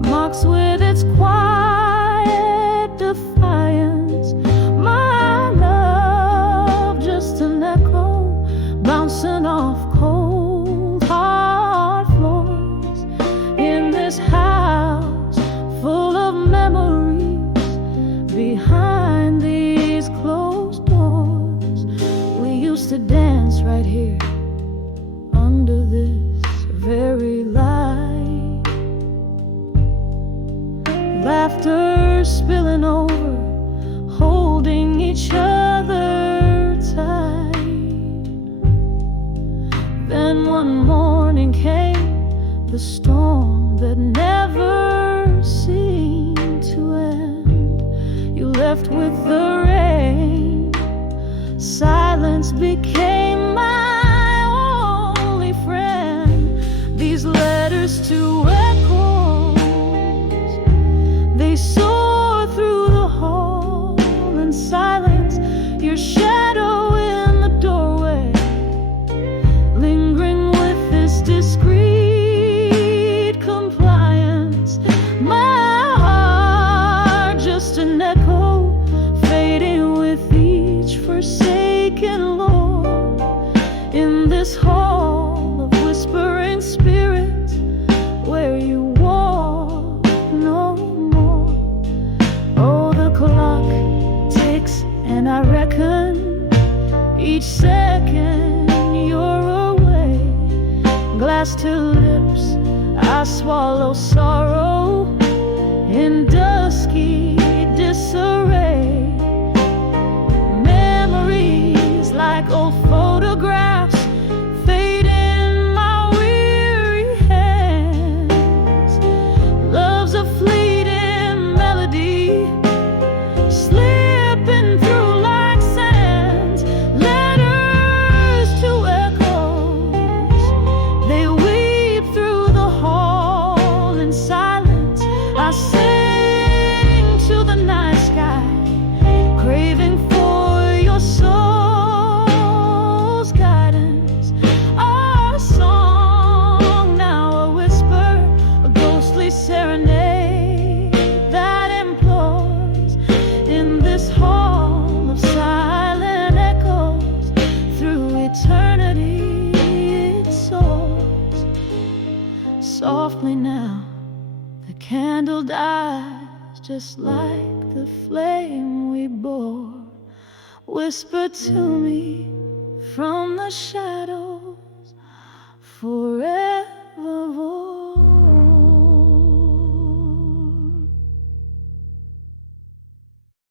mocks with its quiet defiance. My love, just an echo bouncing off cold hard floors in this house full of memories behind these closed doors. We used to dance right here under this very light, laughter spilling over, holding each other tight. Then one morning came the storm that never seemed to end. You left with the rain, silence became my only friend. These letters to echoes, they soar through the hall and silence. Your shadow in the doorway past her lips, I swallow sorrow in dusky disarray. Memories like old photographs fade in my weary hands. Love's a fleeting melody, slipping through like sands. Letters to echoes, they weep through the hall in silence. I sing to the night sky, craving for your soul's guidance. Our song now a whisper, a ghostly serenade that implores. In this hall of silent echoes, through eternity it soars. Softly now, the candle dies, just like the flame we bore. Whisper to me from the shadow,